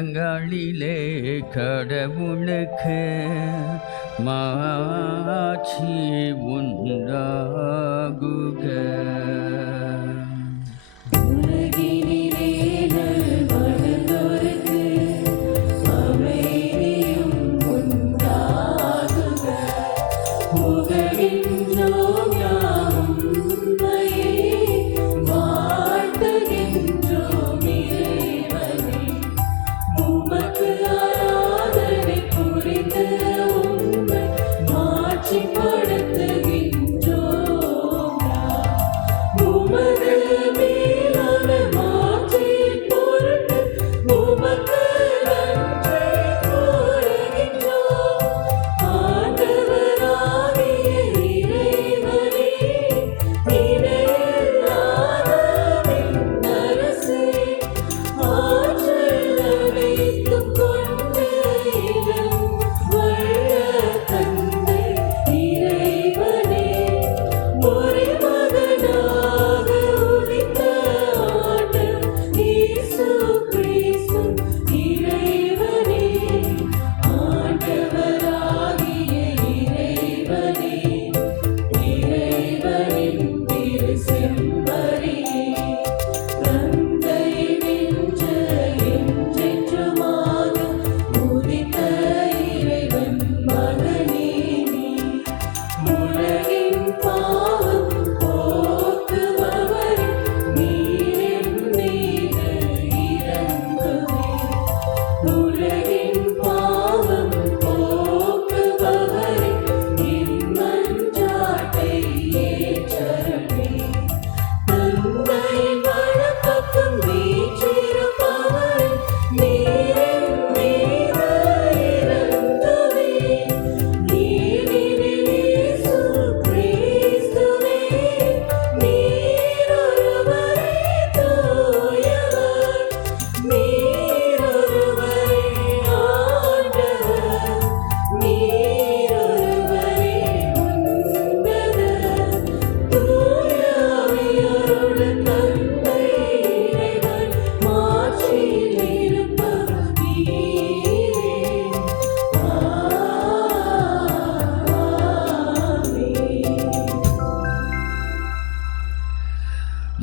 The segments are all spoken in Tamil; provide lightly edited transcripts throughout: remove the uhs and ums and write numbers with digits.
உலகங்களிலே கடவுளுக்கு மாட்சி உண்டாகுக.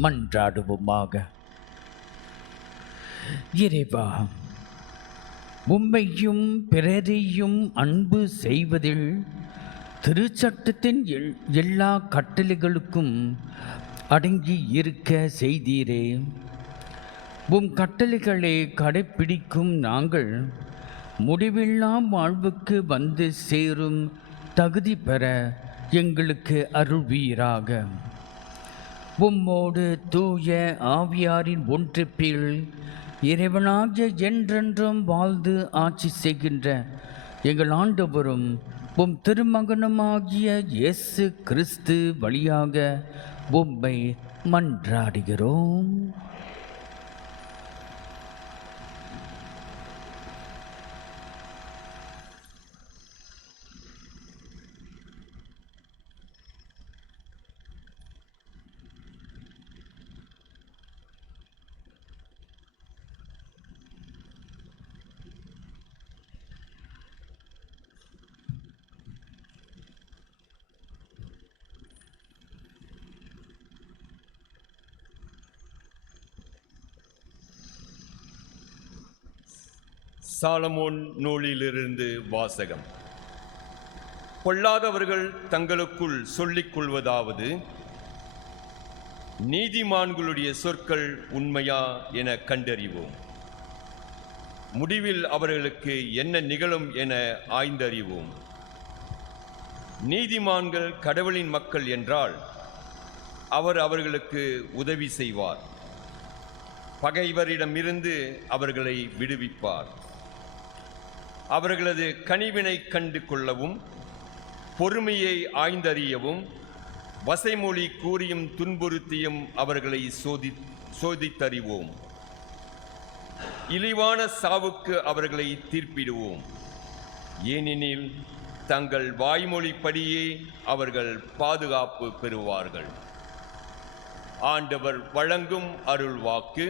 மன்றாடுவோமாக. இறைவா, உம்மையும் பிறரையும் அன்பு செய்வதில் திருச்சட்டத்தின் எல்லா கட்டளைகளுக்கும் அடங்கி இருக்க செய்தீரே. உம் கட்டளைகளை கடைப்பிடிக்கும் நாங்கள் முடிவில்லா வாழ்வுக்கு வந்து சேரும் தகுதி பெற எங்களுக்கு அருள்வீராக. உம்மோடு தூய ஆவியாரின் ஒன்றிப்பில் இறைவனாகிய என்றென்றும் வாழ்ந்து ஆட்சி செய்கின்ற எங்கள் ஆண்டவரும் உம் திருமகனுமாகிய இயேசு கிறிஸ்து வழியாக உம்மை மன்றாடுகிறோம். சாலமோன் நூலிலிருந்து வாசகம். பொல்லாதவர்கள் தங்களுக்குள் சொல்லிக் கொள்வதாவது, நீதிமான்களுடைய சொற்கள் உண்மையா என கண்டறிவோம். முடிவில் அவர்களுக்கு என்ன நிகழும் என ஆய்ந்தறிவோம். நீதிமான்கள் கடவுளின் மக்கள் என்றால் அவர் அவர்களுக்கு உதவி செய்வார். பகைவரிடமிருந்து அவர்களை விடுவிப்பார். அவர்களது கனிவினை கண்டு கொள்ளவும் பொறுமையை ஆய்ந்தறியவும் வசைமொழி கூறியும் துன்புறுத்தியும் அவர்களை சோதித்தறிவோம். இழிவான சாவுக்கு அவர்களை தீர்ப்பிடுவோம். ஏனெனில் தங்கள் வாய்மொழிப்படியே அவர்கள் பாதுகாப்பு பெறுவார்கள். ஆண்டவர் வழங்கும் அருள் வாக்கு.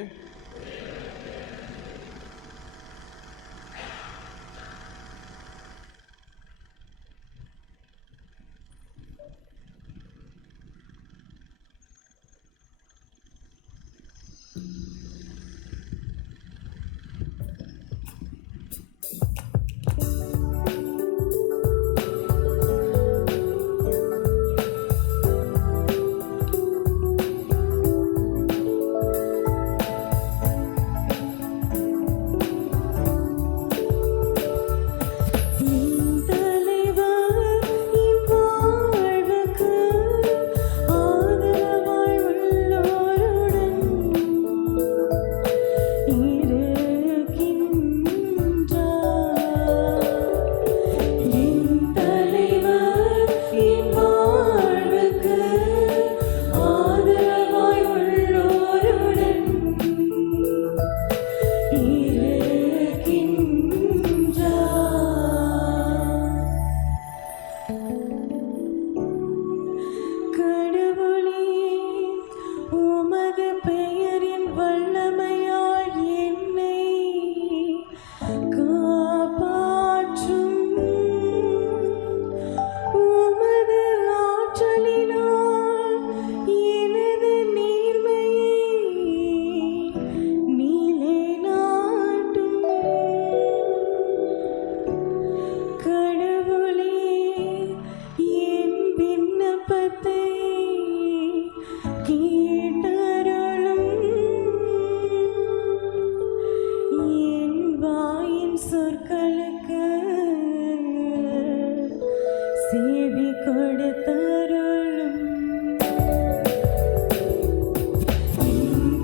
சேவி கொடுத்தருளும்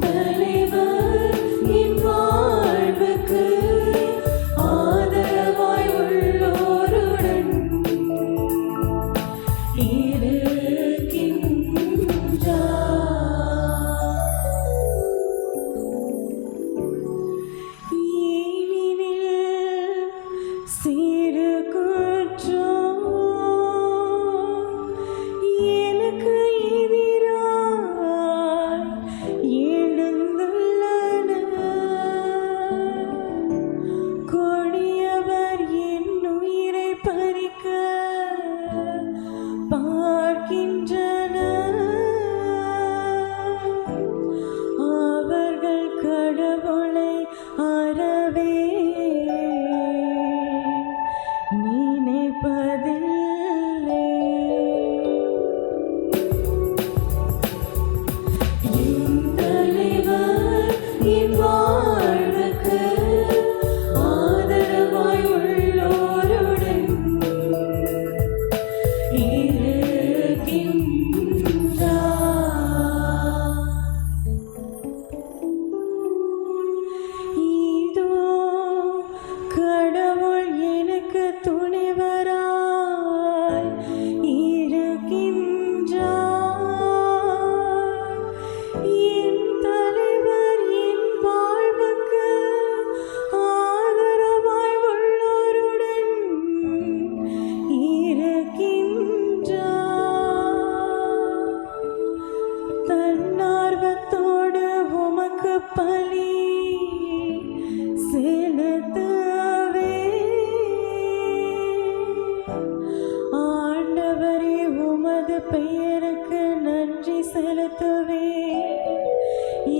தலைவர் என் வாழ்வுக்கு ஆதரவாய் உள்ளோருடன் கொடியவர் என் உயிரை பறிக்க பார்க்கின்றனர். அவர்கள் கடவுளை அறவே நினைப்பதில்லை. என் தலைவர் என் வாழ்வுக்கு ஆதரவாய் உள்ளோருடன் இதோ கடவுள் எனக்கு துணைவராய் இருக்கின்றார். என் தலைவர் என் வாழ்வுக்கு ஆதரவாய் உள்ளோருடன் இருக்கின்றார். தன்னார்வத்தோடு உமக்கு பலி செலுத்தவே ஆண்டவரே உமது பெயருக்கு நன்றி செலுத்தவே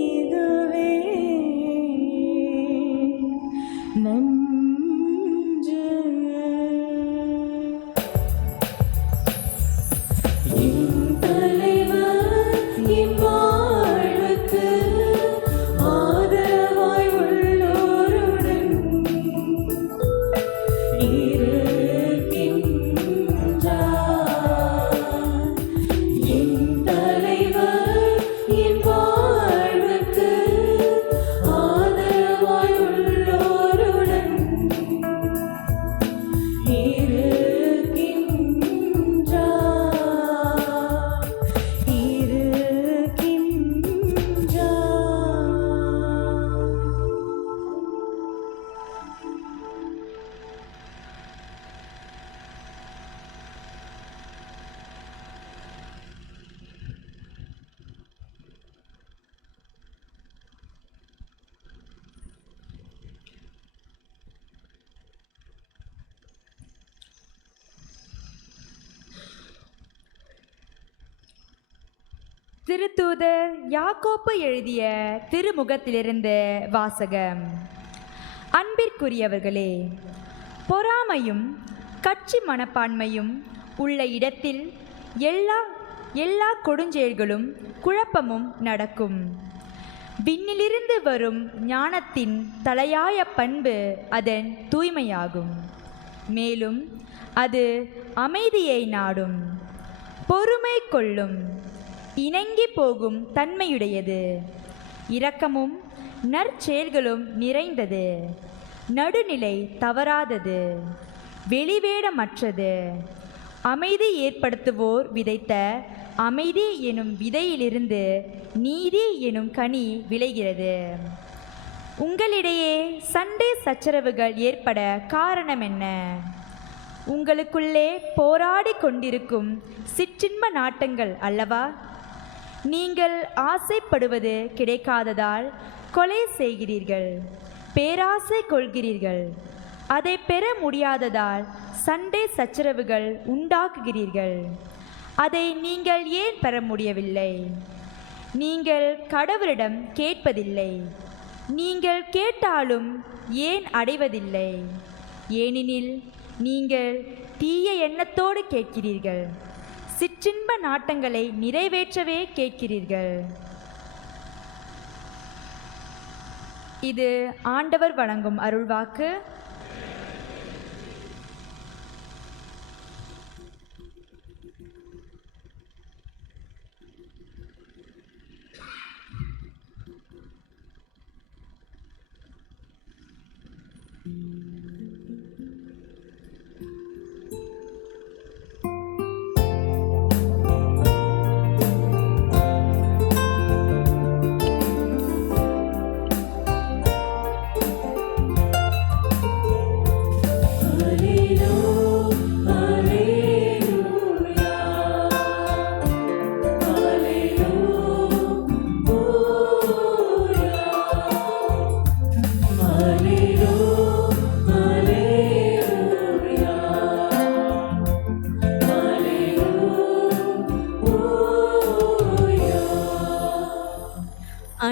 இதுவே நன்று. என் தலைவர் என் வாழ்வுக்கு ஆதரவாய் உள்ளோருடன் இருக்கின்றார். என் தலைவர் என் வாழ்வுக்கு ஆதரவாய் உள்ளோருடன் திருத்தூதர் யாக்கோப்பு எழுதிய திருமுகத்திலிருந்து வாசகம். அன்பிற்குரியவர்களே, பொறாமையும் கட்சி மனப்பான்மையும் உள்ள இடத்தில் எல்லா கொடுஞ்செயல்களும் குழப்பமும் நடக்கும். விண்ணிலிருந்து வரும் ஞானத்தின் தலையாய பண்பு அதன் தூய்மையாகும். மேலும் அது அமைதியை நாடும், பொறுமை கொள்ளும், இணங்கி போகும் தன்மையுடையது, இரக்கமும் நற்செயல்களும் நிறைந்தது, நடுநிலை தவறாதது, வெளிவேடமற்றது. அமைதி ஏற்படுத்துவோர் விதைத்த அமைதி எனும் விதையிலிருந்து நீதி எனும் கனி விளைகிறது. உங்களிடையே சண்டை சச்சரவுகள் ஏற்பட காரணம் என்ன? உங்களுக்குள்ளே போராடி கொண்டிருக்கும் சிற்றின்ப நாட்டங்கள் அல்லவா? நீங்கள் ஆசைப்படுவது கிடைக்காததால் கொலை செய்கிறீர்கள், பேராசை கொள்கிறீர்கள். அதை பெற முடியாததால் சண்டை சச்சரவுகள் உண்டாக்குகிறீர்கள். அதை நீங்கள் ஏன் பெற முடியவில்லை? நீங்கள் கடவுளிடம் கேட்பதில்லை. நீங்கள் கேட்டாலும் ஏன் அடைவதில்லை? ஏனெனில் நீங்கள் தீய எண்ணத்தோடு கேட்கிறீர்கள், சிற்றின்ப நாட்டங்களை நிறைவேற்றவே கேட்கிறீர்கள். இது ஆண்டவர் வழங்கும் அருள்வாக்கு.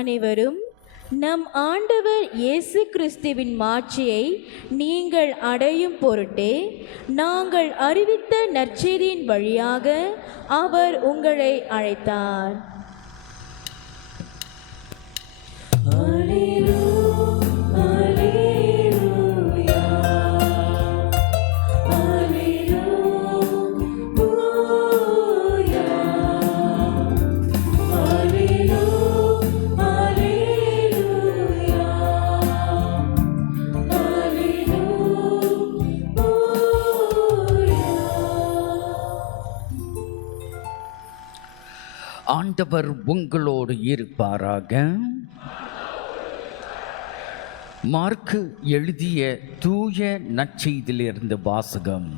அனைவரும் நம் ஆண்டவர் இயேசு கிறிஸ்துவின் மாட்சியை நீங்கள் அடையும் பொருட்டே நாங்கள் அறிவித்த நற்செய்தியின் வழியாக அவர் உங்களை அழைத்தார். ஆண்டவர் உங்களோடு இருப்பாராக. மார்க்கு எழுதிய தூய நற்செய்தியிலிருந்து வாசகம்.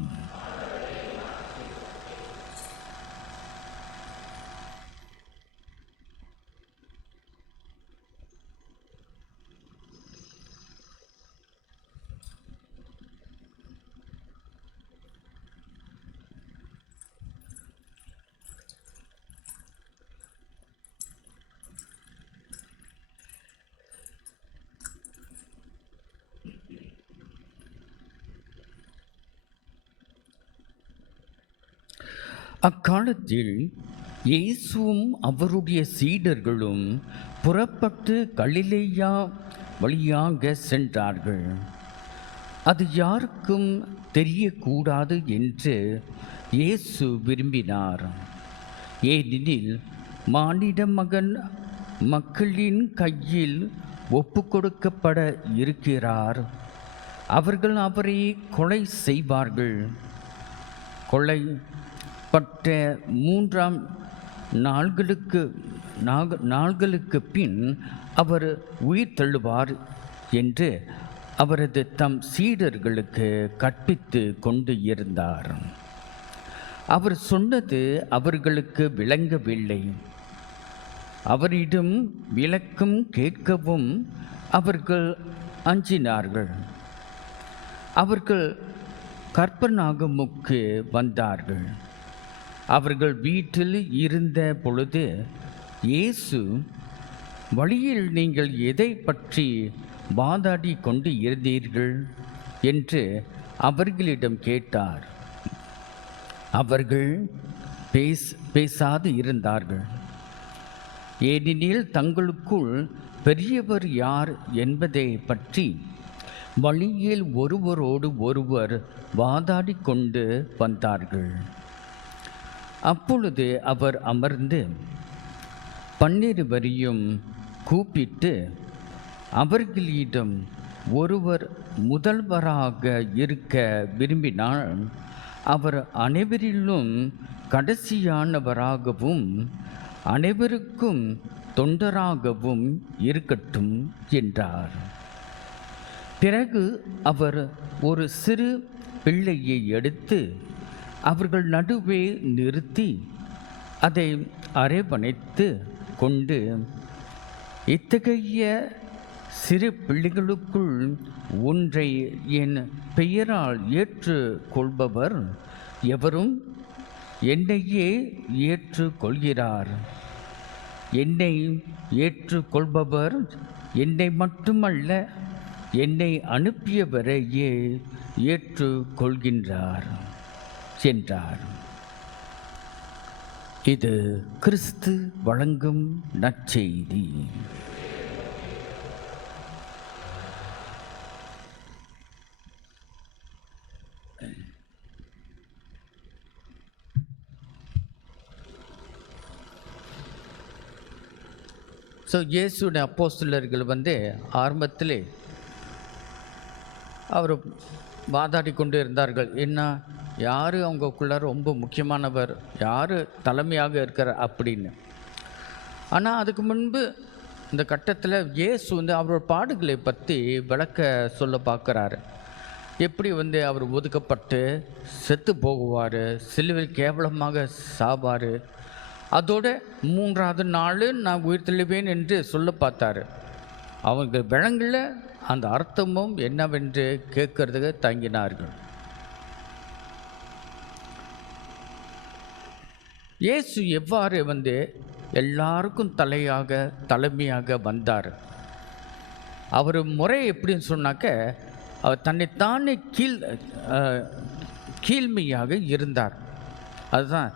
அக்காலத்தில் இயேசுவும் அவருடைய சீடர்களும் புறப்பட்டு கலிலேயா வழியாக சென்றார்கள். அது யாருக்கும் தெரியக்கூடாது என்று இயேசு விரும்பினார். ஏனெனில் மானிட மகன் மக்களின் கையில் ஒப்பு கொடுக்கப்பட இருக்கிறார். அவர்கள் அவரை கொலை செய்வார்கள். கொலைப்பட்ட 3ஆம் நாள்களுக்கு பின் அவர் உயிர் தள்ளுவார் என்று அவரது தம் சீடர்களுக்கு கற்பித்து கொண்டு இருந்தார். அவர் சொன்னது அவர்களுக்கு விளங்கவில்லை. அவரிடம் விளக்கம் கேட்கவும் அவர்கள் அஞ்சினார்கள். அவர்கள் கப்பர்நாகமுக்கு வந்தார்கள். அவர்கள் வீட்டில் இருந்த பொழுது இயேசு, வழியில் நீங்கள் எதை பற்றி வாதாடி கொண்டு இருந்தீர்கள் என்று அவர்களிடம் கேட்டார். அவர்கள் பேசாது இருந்தார்கள். ஏனெனில் தங்களுக்குள் பெரியவர் யார் என்பதை பற்றி வழியில் ஒருவரோடு ஒருவர் வாதாடி கொண்டு வந்தார்கள். அப்பொழுது அவர் அமர்ந்து 12 கூப்பிட்டு அவர்களிடம், ஒருவர் முதல்வராக இருக்க விரும்பினால் அவர் அனைவரிலும் கடைசியானவராகவும் அனைவருக்கும் தொண்டராகவும் இருக்கட்டும் என்றார். பிறகு அவர் ஒரு சிறு பிள்ளையை எடுத்து அவர்கள் நடுவே நிறுத்தி அதை அரவணைத்து கொண்டு, இத்தகைய சிறு பிள்ளைகளுக்குள் ஒன்றை என் பெயரால் ஏற்றுக்கொள்பவர் எவரும் என்னையே ஏற்றுக்கொள்கிறார். என்னை ஏற்றுக்கொள்பவர் என்னை மட்டுமல்ல, என்னை அனுப்பியவரையே ஏற்றுக்கொள்கின்றார் என்றார். இது கிறிஸ்து வழங்கும் நற்செய்தி. இயேசுடைய அப்போஸ்தலர்கள் ஆரம்பத்திலே அவர் வாதாடி கொண்டு இருந்தார்கள். என்ன, யார் அவங்களுக்குள்ள ரொம்ப முக்கியமானவர், யார் தலைமையாக இருக்கிறார் அப்படின்னு. ஆனால் அதுக்கு முன்பு இந்த கட்டத்தில் இயேசு அவரோட பாடுகளை பற்றி விளக்க சொல்ல பார்க்குறாரு. எப்படி அவர் ஒதுக்கப்பட்டு செத்து போகுவார், சிலுவையில் கேவலமாக சாவார், அதோட 3ஆவது நாள் நான் உயிர் தெளிவேன் என்று சொல்ல பார்த்தாரு. அவங்க விலங்குல அந்த அர்த்தமும் என்னவென்று கேட்கறதுக்கு தங்கினார்கள். இயேசு எவ்வாறு எல்லாருக்கும் தலைமையாக வந்தார். அவர் முறை எப்படின்னு சொன்னாக்க, அவர் தன்னைத்தானே கீழ்மையாக இருந்தார். அதுதான்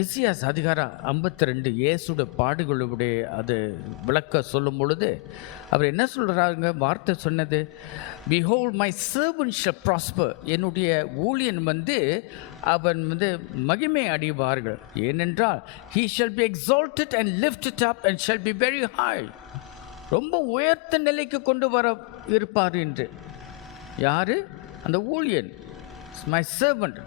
இசியாஸ் அதிகாரம் 52 இயேசுடைய பாடுகளுடைய அது விளக்க சொல்லும் பொழுது அவர் என்ன சொல்கிறாருங்க? வார்த்தை சொன்னது, behold my servant shall prosper. என்னுடைய ஊழியன் அவன் மகிமை அடைவார்கள். ஏனென்றால் he shall be exalted and lifted up and shall be very high. ரொம்ப உயர்த்த நிலைக்கு கொண்டு வர இருப்பார் என்று. யார்? அந்த ஊழியன், மை சர்வன்ட்.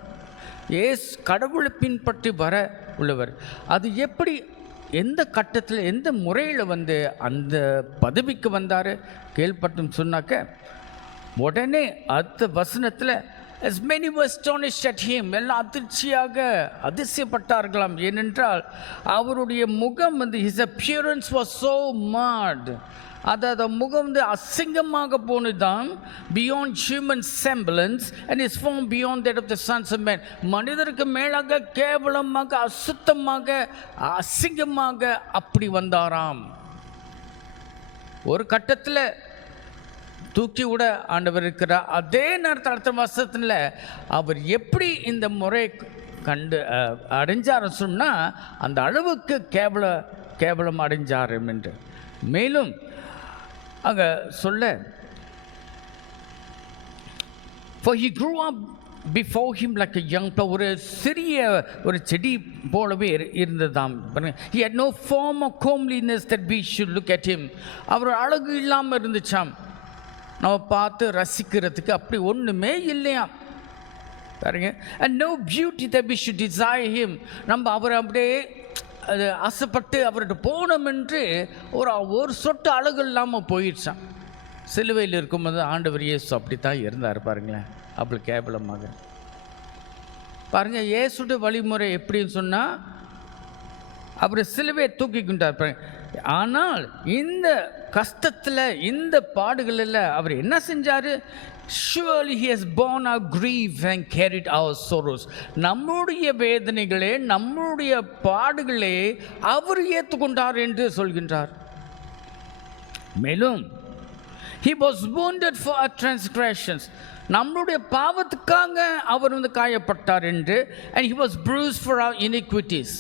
கடவுளை பின்பற்றி வர உள்ளவர். அது எப்படி, எந்த கட்டத்தில், எந்த முறையில் அந்த பதவிக்கு வந்தார் கேள்விப்பட்டும் சொன்னாக்க, உடனே அடுத்த வசனத்தில் as many were astonished at him, எல்லாம் அதிசயப்பட்டார்களாம். ஏனென்றால் அவருடைய முகம் his appearance was so marred. அதாவது முகம் அசிங்கமாக போனதுதான், beyond human semblance and his form beyond that of the sons of men. மனிதருக்கு மேலாக கேவலமாக, அசுத்தமாக, அசிங்கமாக அப்படி வந்தாராம். ஒரு கட்டத்தில் தூக்கி விட ஆண்டவர் இருக்கிறார். அதே நேரத்தில் அடுத்த வருஷத்தில் அவர் எப்படி இந்த முறை அடைஞ்சார் சொன்னால், அந்த அளவுக்கு கேவலம் அடைஞ்சார் என்று. மேலும் அங்கே சொல்ல, for he grew up before him like a young plant. ஒரு சிறிய ஒரு செடி போலவே இருந்ததாம். he had no form of comeliness that we should look at him. அவர் அழகு இல்லாமல் இருந்துச்சாம், நம்ம பார்த்து ரசிக்கிறதுக்கு அப்படி ஒன்றுமே இல்லையா பாருங்க. and no beauty that we should desire him. நம்ம அவர் அப்படியே ஆசைப்பட்டு அவர்கிட்ட போனோம் என்று ஒரு சொட்டு அழகு இல்லாமல் போயிடுச்சான். சிலுவையில் இருக்கும்போது ஆண்டவர் இயேசு அப்படித்தான் இருந்தார் பாருங்களேன், அப்படி கேவலமாக. பாருங்கள், இயேசுடைய வழிமுறை எப்படின்னு சொன்னால், அவர் சிலுவையை தூக்கிக்கிட்டார் பாருங்க. ஆனால் இந்த கஷ்டத்தில், இந்த பாடுகளில் அவர் என்ன செஞ்சார்? surely he has borne our grief and carried our sorrows. நம்முடைய வேதனைகளே, நம்முடைய பாடுகளே அவர் ஏற்றுக்கொண்டார் என்று சொல்கின்றார். மேலும் he was wounded for our transgressions. நம்முடைய பாவத்துக்காக அவர் காயப்பட்டார் என்று, and he was bruised for our iniquities.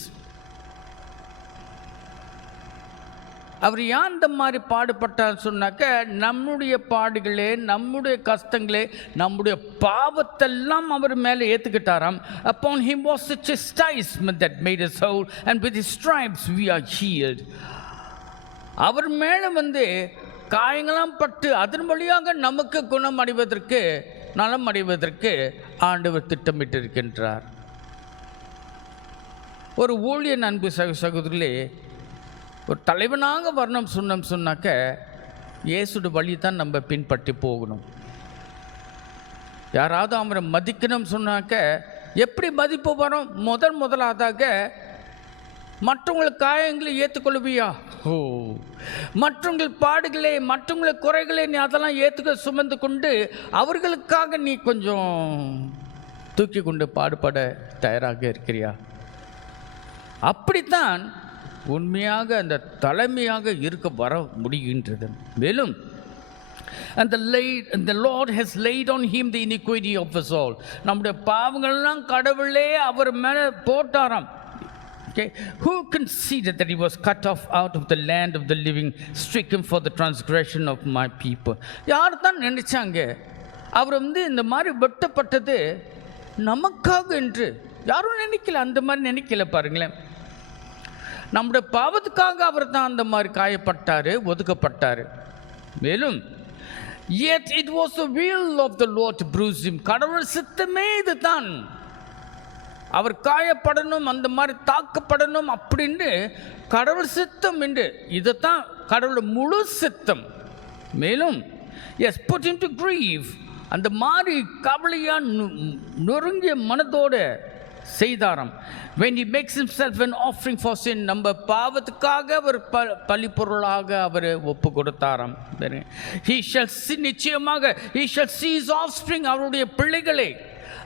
அவர் ஏன் இந்த மாதிரி பாடுபட்டார் சொன்னாக்க, நம்முடைய பாடுகளே, நம்முடைய கஷ்டங்களே, நம்முடைய பாவத்தெல்லாம் அவர் மேலே ஏற்றுக்கிட்டாராம். upon him was the chastisement that made us whole, and with his stripes we are healed. அவர் மேலே காயங்களாம் பட்டு அதன் வழியாக நமக்கு குணம் அடைவதற்கு, நலம் அடைவதற்கு ஆண்டவர் திட்டமிட்டிருக்கின்றார். ஒரு ஊழியன், அன்பு சகோதரிகளே, ஒரு தலைவனாக வரணும் சொன்னாக்க இயேசுடைய வழி தான் நம்ம பின்பற்றி போகணும். யாராவது அவரை மதிக்கணும் சொன்னாக்க எப்படி மதிப்பு வரும்? முதலாவதாக மற்றவங்களுக்கு காயங்களை ஏற்றுக்கொள்வியா? மற்றவங்கள் பாடுகளே, மற்றவங்களுக்கு குறைகளே நீ அதெல்லாம் ஏற்றுக்க சுமந்து கொண்டு அவர்களுக்காக நீ கொஞ்சம் தூக்கி கொண்டு பாடுபட தயாராக இருக்கிறியா? அப்படித்தான் உண்மையாக அந்த தலைமையாக இருக்க வர முடிகின்றது. மேலும் and the Lord has laid on him the iniquity of us all. நம்முடைய பாவங்கள்லாம் கடவுளே அவர் மேலே போட்டாராம். Okay, who considered that he was cut off out of the land of the living, stricken for the transgression of my people? யார் தான் நினைச்சாங்க அவர் இந்த மாதிரி வெட்டப்பட்டது நமக்காக என்று? யாரும் நினைக்கல, அந்த மாதிரி நினைக்கல. பாருங்களேன், நம்முடைய பாவத்துக்காக அவர் தான் அந்த மாதிரி காயப்பட்டார், ஒதுக்கப்பட்டார். மேலும் yet it was the will of the Lord to bruise him. கடவுள் சித்தமே இதுதான், அவர் காயப்படணும், அந்த மாதிரி தாக்கப்படணும் அப்படின்னு கடவுள் சித்தம் என்று. இதுதான் கடவுள் முழு சித்தம். மேலும் yes, put him to grief. அந்த மாதிரி கவலையா நொறுங்கிய மனதோடு செய்தாராம். when he makes himself an offering for sin. நம்ம பாவத்துக்காக அவர் பலிப்பொருளாக அவர் ஒப்பு கொடுத்தாராம். he shall see, நிச்சயமாக he shall see his offspring, அவருடைய பிள்ளைகளை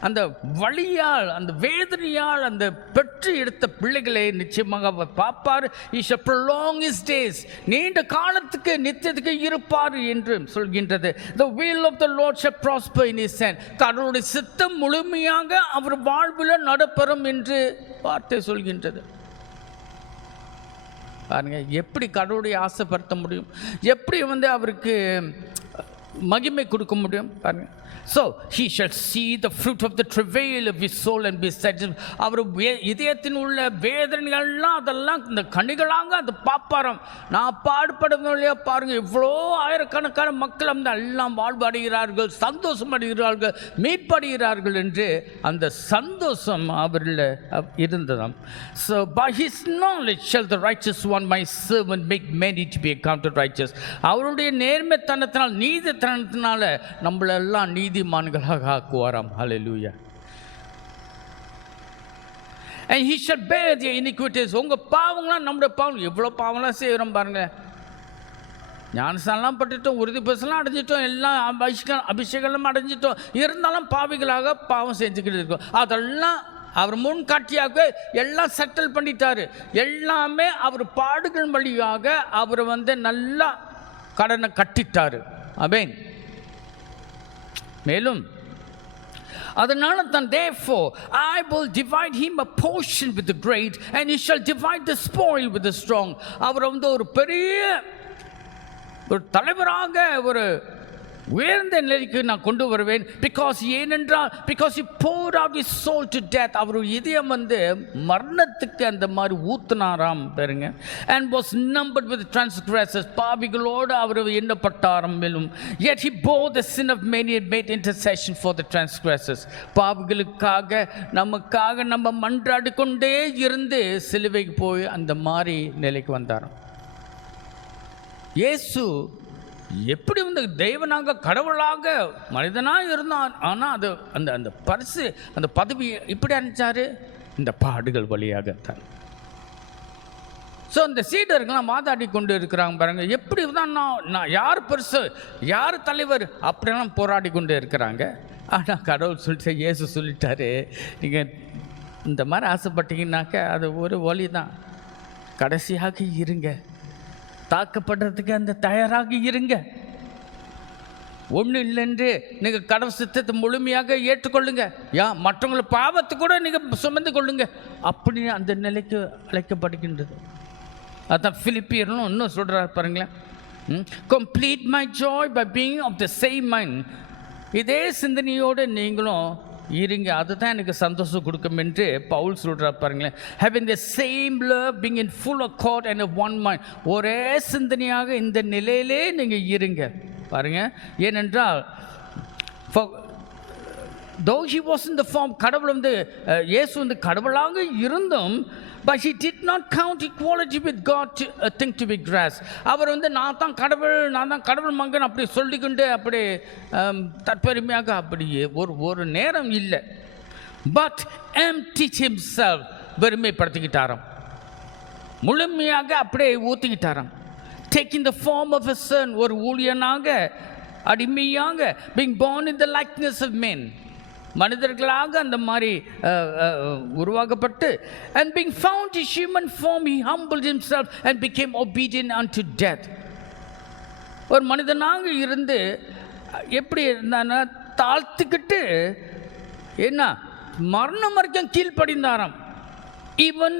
அந்த வலியால், அந்த வேதனையால் அந்த பெற்று எடுத்த பிள்ளைகளை நிச்சயமாக அவர் பார்ப்பார். He shall prolong his days, நீண்ட காலத்துக்கு நித்தியத்துக்கு இருப்பார் என்று சொல்கின்றது. The will of the Lord shall prosper in his hand. கடவுளுடைய சித்தம் முழுமையாக அவர் வாழ்வில் நடைபெறும் என்று வார்த்தை சொல்கின்றது. பாருங்க, எப்படி கடவுளுடைய ஆசைப்படுத்த முடியும், எப்படி அவருக்கு மகிமை கொடுக்க முடியும் பாருங்க. So he shall see the fruit of the travail of his soul and be satisfied. அவர் இதயத்தின் உள்ள வேதனைகள்லாம் அதெல்லாம் இந்த கனிகளாக அது பார்ப்பாராம். நான் பாடுபடும் வழியா பாருங்க, இவ்வளோ ஆயிரக்கணக்கான மக்கள் எல்லாம் வாழ்வு அடைகிறார்கள், சந்தோஷம் அடைகிறார்கள், மீட்படுகிறார்கள் என்று அந்த சந்தோஷம் அவரில் இருந்ததாம். So by his knowledge shall the righteous one, my servant, make many to be accounted righteous. அவருடைய நேர்மைத்தனத்தினால், நீதித்தனத்தினால நம்மளெல்லாம் நீதிமான்களாக ஆக்குவாராம். ஹல்லேலூயா. And he shall bear their iniquities. உங்க பாவங்களாம் நம்முடைய பாவம். எவ்வளோ பாவம்லாம் செய்கிறோம் பாருங்க. ஞானஸ்நானம் பட்டுட்டோம், உறுதி பரிசுலாம் அடைஞ்சிட்டோம், எல்லாம் அபிஷேகம் அடைஞ்சிட்டோம், இருந்தாலும் பாவிகளாக பாவம் செஞ்சுக்கிட்டு இருக்கோம். அதெல்லாம் அவர் முன்காட்டியாக எல்லாம் செட்டில் பண்ணிட்டாரு. எல்லாமே அவர் பாடுகள் வழியாக அவர் நல்லா கடனை கட்டிட்டாரு. ஆமென். மேலும் அதனால தான் therefore I will divide him a portion with the great and he shall divide the spoil with the strong. அவர் ஒரு பெரிய ஒரு தலைவராக ஒரு உயர்ந்த நிலைக்கு நான் கொண்டு வருவேன். ஏனென்றால் he poured out his soul to death. அவர் இதயம் மரணத்துக்கு அந்த மாதிரி ஊத்துனாராம் பாருங்க. And was numbered with the transgressors. பாவிகளோடு அவர் எண்ணப்பட்டாராம். மேலும் yet he bore the sin of many and made intercession for the transgressors. பாவிகளுக்காக நமக்காக நம்ம மன்றாடி கொண்டே இருந்து சிலுவைக்கு போய் அந்த மாதிரி நிலைக்கு வந்தாராம். இயேசு எப்படி தெய்வனாக கடவுளாக மனிதனாக இருந்தார். ஆனால் அது அந்த அந்த பரிசு அந்த பதவி எப்படி அனுப்பிச்சாரு? இந்த பாடுகள் வழியாகத்தான். ஸோ அந்த சீடர்கள்லாம் வாதாடி கொண்டு இருக்கிறாங்க பாருங்க. எப்படி தான் நான் யார் பெருசு, யார் தலைவர் அப்படிலாம் போராடி கொண்டு இருக்கிறாங்க. ஆனால் கடவுள் இயேசு சொல்லிட்டாரு, நீங்கள் இந்த மாதிரி ஆசைப்பட்டீங்கன்னாக்க அது ஒரு வழி தான். கடைசியாக இருங்க, தாக்கப்படுறதுக்கு அந்த தயாராக இருங்க. ஒன்றும் இல்லைன்று நீங்கள் கடவுள் சித்தத்தை முழுமையாக ஏற்றுக்கொள்ளுங்க. மற்றவங்களை பாவத்தை கூட நீங்கள் சுமந்து கொள்ளுங்க. அப்படி அந்த நிலைக்கு அழைக்கப்படுகின்றது. அதான் பிலிப்பியர்னும் இன்னும் சொல்கிறார் பாருங்களேன். Complete my joy by being of the same mind. இதே சிந்தனையோடு நீங்களும் இருங்க, அதுதான் எனக்கு சந்தோஷம் கொடுக்கும் என்று பவுல் சொல்கிறார் பாருங்களேன். having the same love, being in full accord and of one mind. ஒரே சிந்தனையாக இந்த நிலையிலே நீங்கள் இருங்க பாருங்க. ஏனென்றால் though he was in the form, கடவுள் இயேசு கடவுளாக இருந்தும், but he did not count equality with God to a thing to be grasped. அவர் நான் தான் கடவுள் மகன் அப்படி சொல்லிக்கொண்டு அப்படி தற்பெருமையாக அப்படி ஒரு நேரம் இல்லை. but emptied himself, வெறுமைப்படுத்திக்கிட்டாராம், முழுமையாக அப்படியே ஊற்றிக்கிட்டாராம். taking the form of a son, ஒரு ஊழியனாக அடிமையாக, being born in the likeness of men, மனிதர்களாக அந்த மாதிரி உருவாக்கப்பட்டு, and being found in human form he humbled himself and became obedient unto death. ஒரு மனிதனாக இருந்து எப்படி இருந்தானா தாழ்த்துக்கிட்டு என்ன மரணம் வரைக்கும் கீழ்ப்படிந்தாராம். Even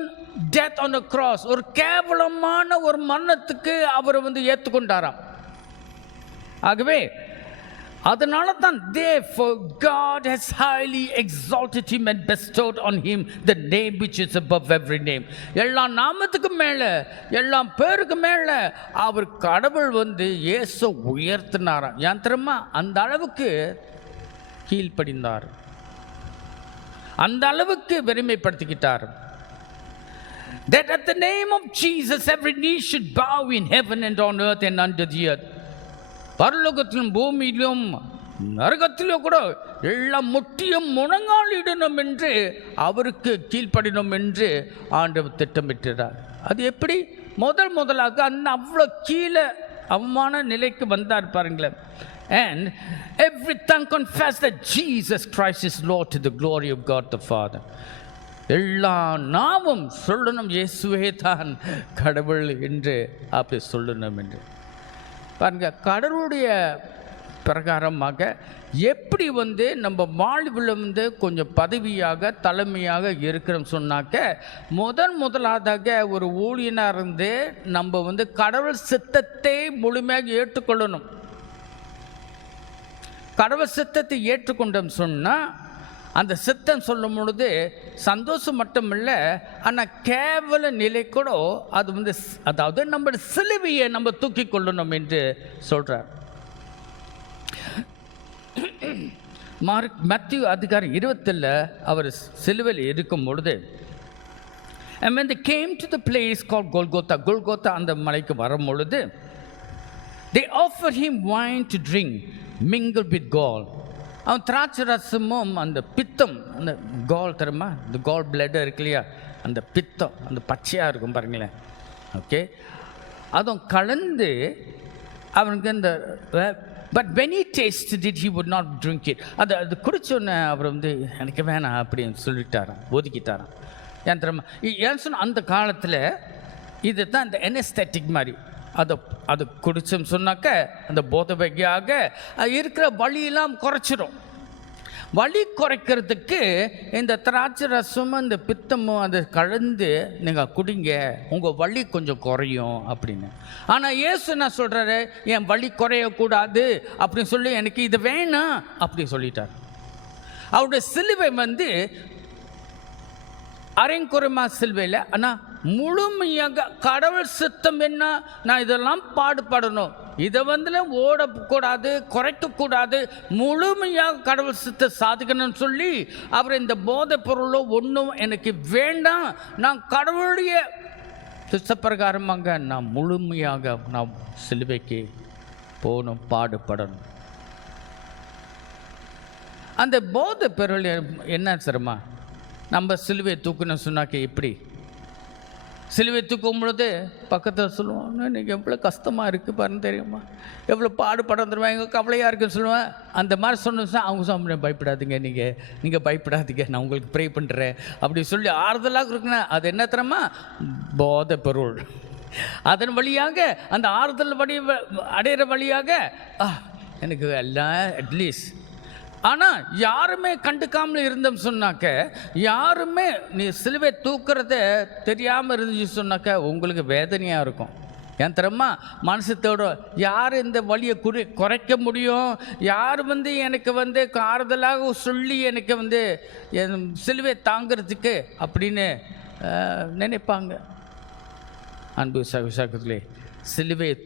death on a cross, ஒரு கேவலமான ஒரு மரணத்துக்கு அவர் ஏற்றுக்கொண்டாராம். ஆகவே அதனால தான் therefore God has highly exalted him and bestowed on him the name which is above every name. எல்லா நாமத்துக்கு மேலே, எல்லா பேருக்கு மேலே அவர் கடவுள் இயேசு உயர்த்தினாராம். ஏன் தெரியுமா? அந்த அளவுக்கு கீழ்ப்படிந்தார், அந்த அளவுக்கு வெறுமைப்படுத்திக்கிட்டார். That at the name of Jesus every knee should bow in heaven and on earth and under the earth. பரலோகத்திலும் பூமியிலும் நரகத்திலும் கூட எல்லாம் முட்டியும் முழங்காலிடணும் என்று அவருக்கு கீழ்ப்படினோம் என்று ஆண்டவர் திட்டமிட்டார். அது எப்படி? முதலாக அந்த அவ்வளோ கீழே அவமான நிலைக்கு வந்தார் பாருங்களேன். And every tongue confess that Jesus Christ is Lord to the glory of God the Father. எல்லா நாமும் சொல்லணும் இயேசுவே தான் கடவுள் என்று அப்படி சொல்லணும் என்று. பாருங்க, கடவுளுடைய பிரகாரமாக எப்படி நம்ம வாழ்வில் கொஞ்சம் பதவியாக தலைமையாக இருக்கிறோம் சொன்னாக்க, முதலாவதாக ஒரு ஊழியனாக இருந்து நம்ம கடவுள் சித்தத்தை முழுமையாக ஏற்றுக்கொள்ளணும். கடவுள் சித்தத்தை ஏற்றுக்கொண்டோம் சொன்னால் அந்த சித்தம் சொல்லும் பொழுது சந்தோஷம் மட்டுமில்ல, ஆனால் கேவல நிலை கூட அது அதாவது நம்ம சிலுவையை நம்ம தூக்கி கொள்ளணும் என்று சொல்கிறார். மத்திய அதிகாரம் 20 அவர் சிலுவையில் இருக்கும் பொழுது, and when they came to the place called Golgotha அந்த மலைக்கு வரும் பொழுது, they offered him wine to drink mingled with gall. அவன் திராட்சை ரசமும் அந்த பித்தம், அந்த கால் தெரியுமா, இந்த கால் பிளட் இருக்கு இல்லையா, அந்த பித்தம் அந்த பச்சையாக இருக்கும் பாருங்களேன், ஓகே, அதுவும் கலந்து அவனுக்கு இந்த but when he tasted it he would not drink it. அது குடிச்சோன்னே அவர் எனக்கு வேணாம் அப்படின்னு சொல்லிட்டாராம், ஒதுக்கிட்டாராம். ஏன் தெரியுமா, ஏன் சொன்ன அந்த காலத்தில் இது தான் இந்த எனஸ்தெட்டிக் மாதிரி. அதை குடிச்சோம் சொன்னாக்க அந்த போதை வகையாக இருக்கிற வலியெல்லாம் குறைச்சிடும். வலி குறைக்கிறதுக்கு இந்த திராட்சை ரசமும் இந்த பித்தமும் அதை கலந்து நீங்கள் குடிங்க, உங்கள் வலி கொஞ்சம் குறையும் அப்படின்னு. ஆனால் இயேசு என்ன சொல்கிறாரு, என் வலி குறையக்கூடாது அப்படின்னு சொல்லி எனக்கு இது வேணாம் அப்படின்னு சொல்லிட்டார். அவருடைய சிலுவை அரைக்குறைமா சிலுவையில், ஆனால் முழுமையாக கடவுள் சித்தம் என்ன, நான் இதெல்லாம் பாடுபடணும், இதை ஓடக்கூடாது, குறைக்கக்கூடாது, முழுமையாக கடவுள் சித்த சாதிக்கணும்னு சொல்லி அவர் இந்த போதை பொருளோ ஒன்றும் எனக்கு வேண்டாம், நான் கடவுளுடைய சித்தப்பிரகாரமாக நான் முழுமையாக நான் சிலுவைக்கு போகணும், பாடுபடணும். அந்த போதை பொருள் என்ன சிரமா, நம்ம சிலுவையை தூக்கணும் சொன்னாக்க எப்படி சிலுவை தூக்கும் பொழுது பக்கத்தில் சொல்லுவாங்க, நீங்கள் எவ்வளோ கஷ்டமாக இருக்குது பாருன்னு தெரியுமா, எவ்வளோ பாடுபடம் தெரியுமா, எங்கள் கவலையாக இருக்குன்னு சொல்லுவேன். அந்த மாதிரி சொன்னா அவங்க சொல்ல பயப்படாதீங்க, நீங்கள் பயப்படாதீங்க, நான் உங்களுக்கு ப்ரே பண்ணுறேன் அப்படி சொல்லி ஆறுதலாக இருக்குன்னா அது என்ன தெரியுமா, போதை பொருள். அதன் வழியாக அந்த ஆறுதல் அடையிற வழியாக எனக்கு எல்லாம் அட்லீஸ்ட். ஆனால் யாருமே கண்டுக்காமல் இருந்தோம் சொன்னாக்க, யாருமே நீ சிலுவை தூக்கிறத தெரியாமல் இருந்துச்சு சொன்னாக்க உங்களுக்கு வேதனையாக இருக்கும். ஏன் தெரியுமா, மனசத்தோட யார் இந்த வலியை குறைக்க முடியும், யார் எனக்கு ஆறுதலாக சொல்லி எனக்கு என் சிலுவை தாங்கிறதுக்கு அப்படின்னு நினைப்பாங்க. அன்பு சகோதரர்களே, சிலுவையை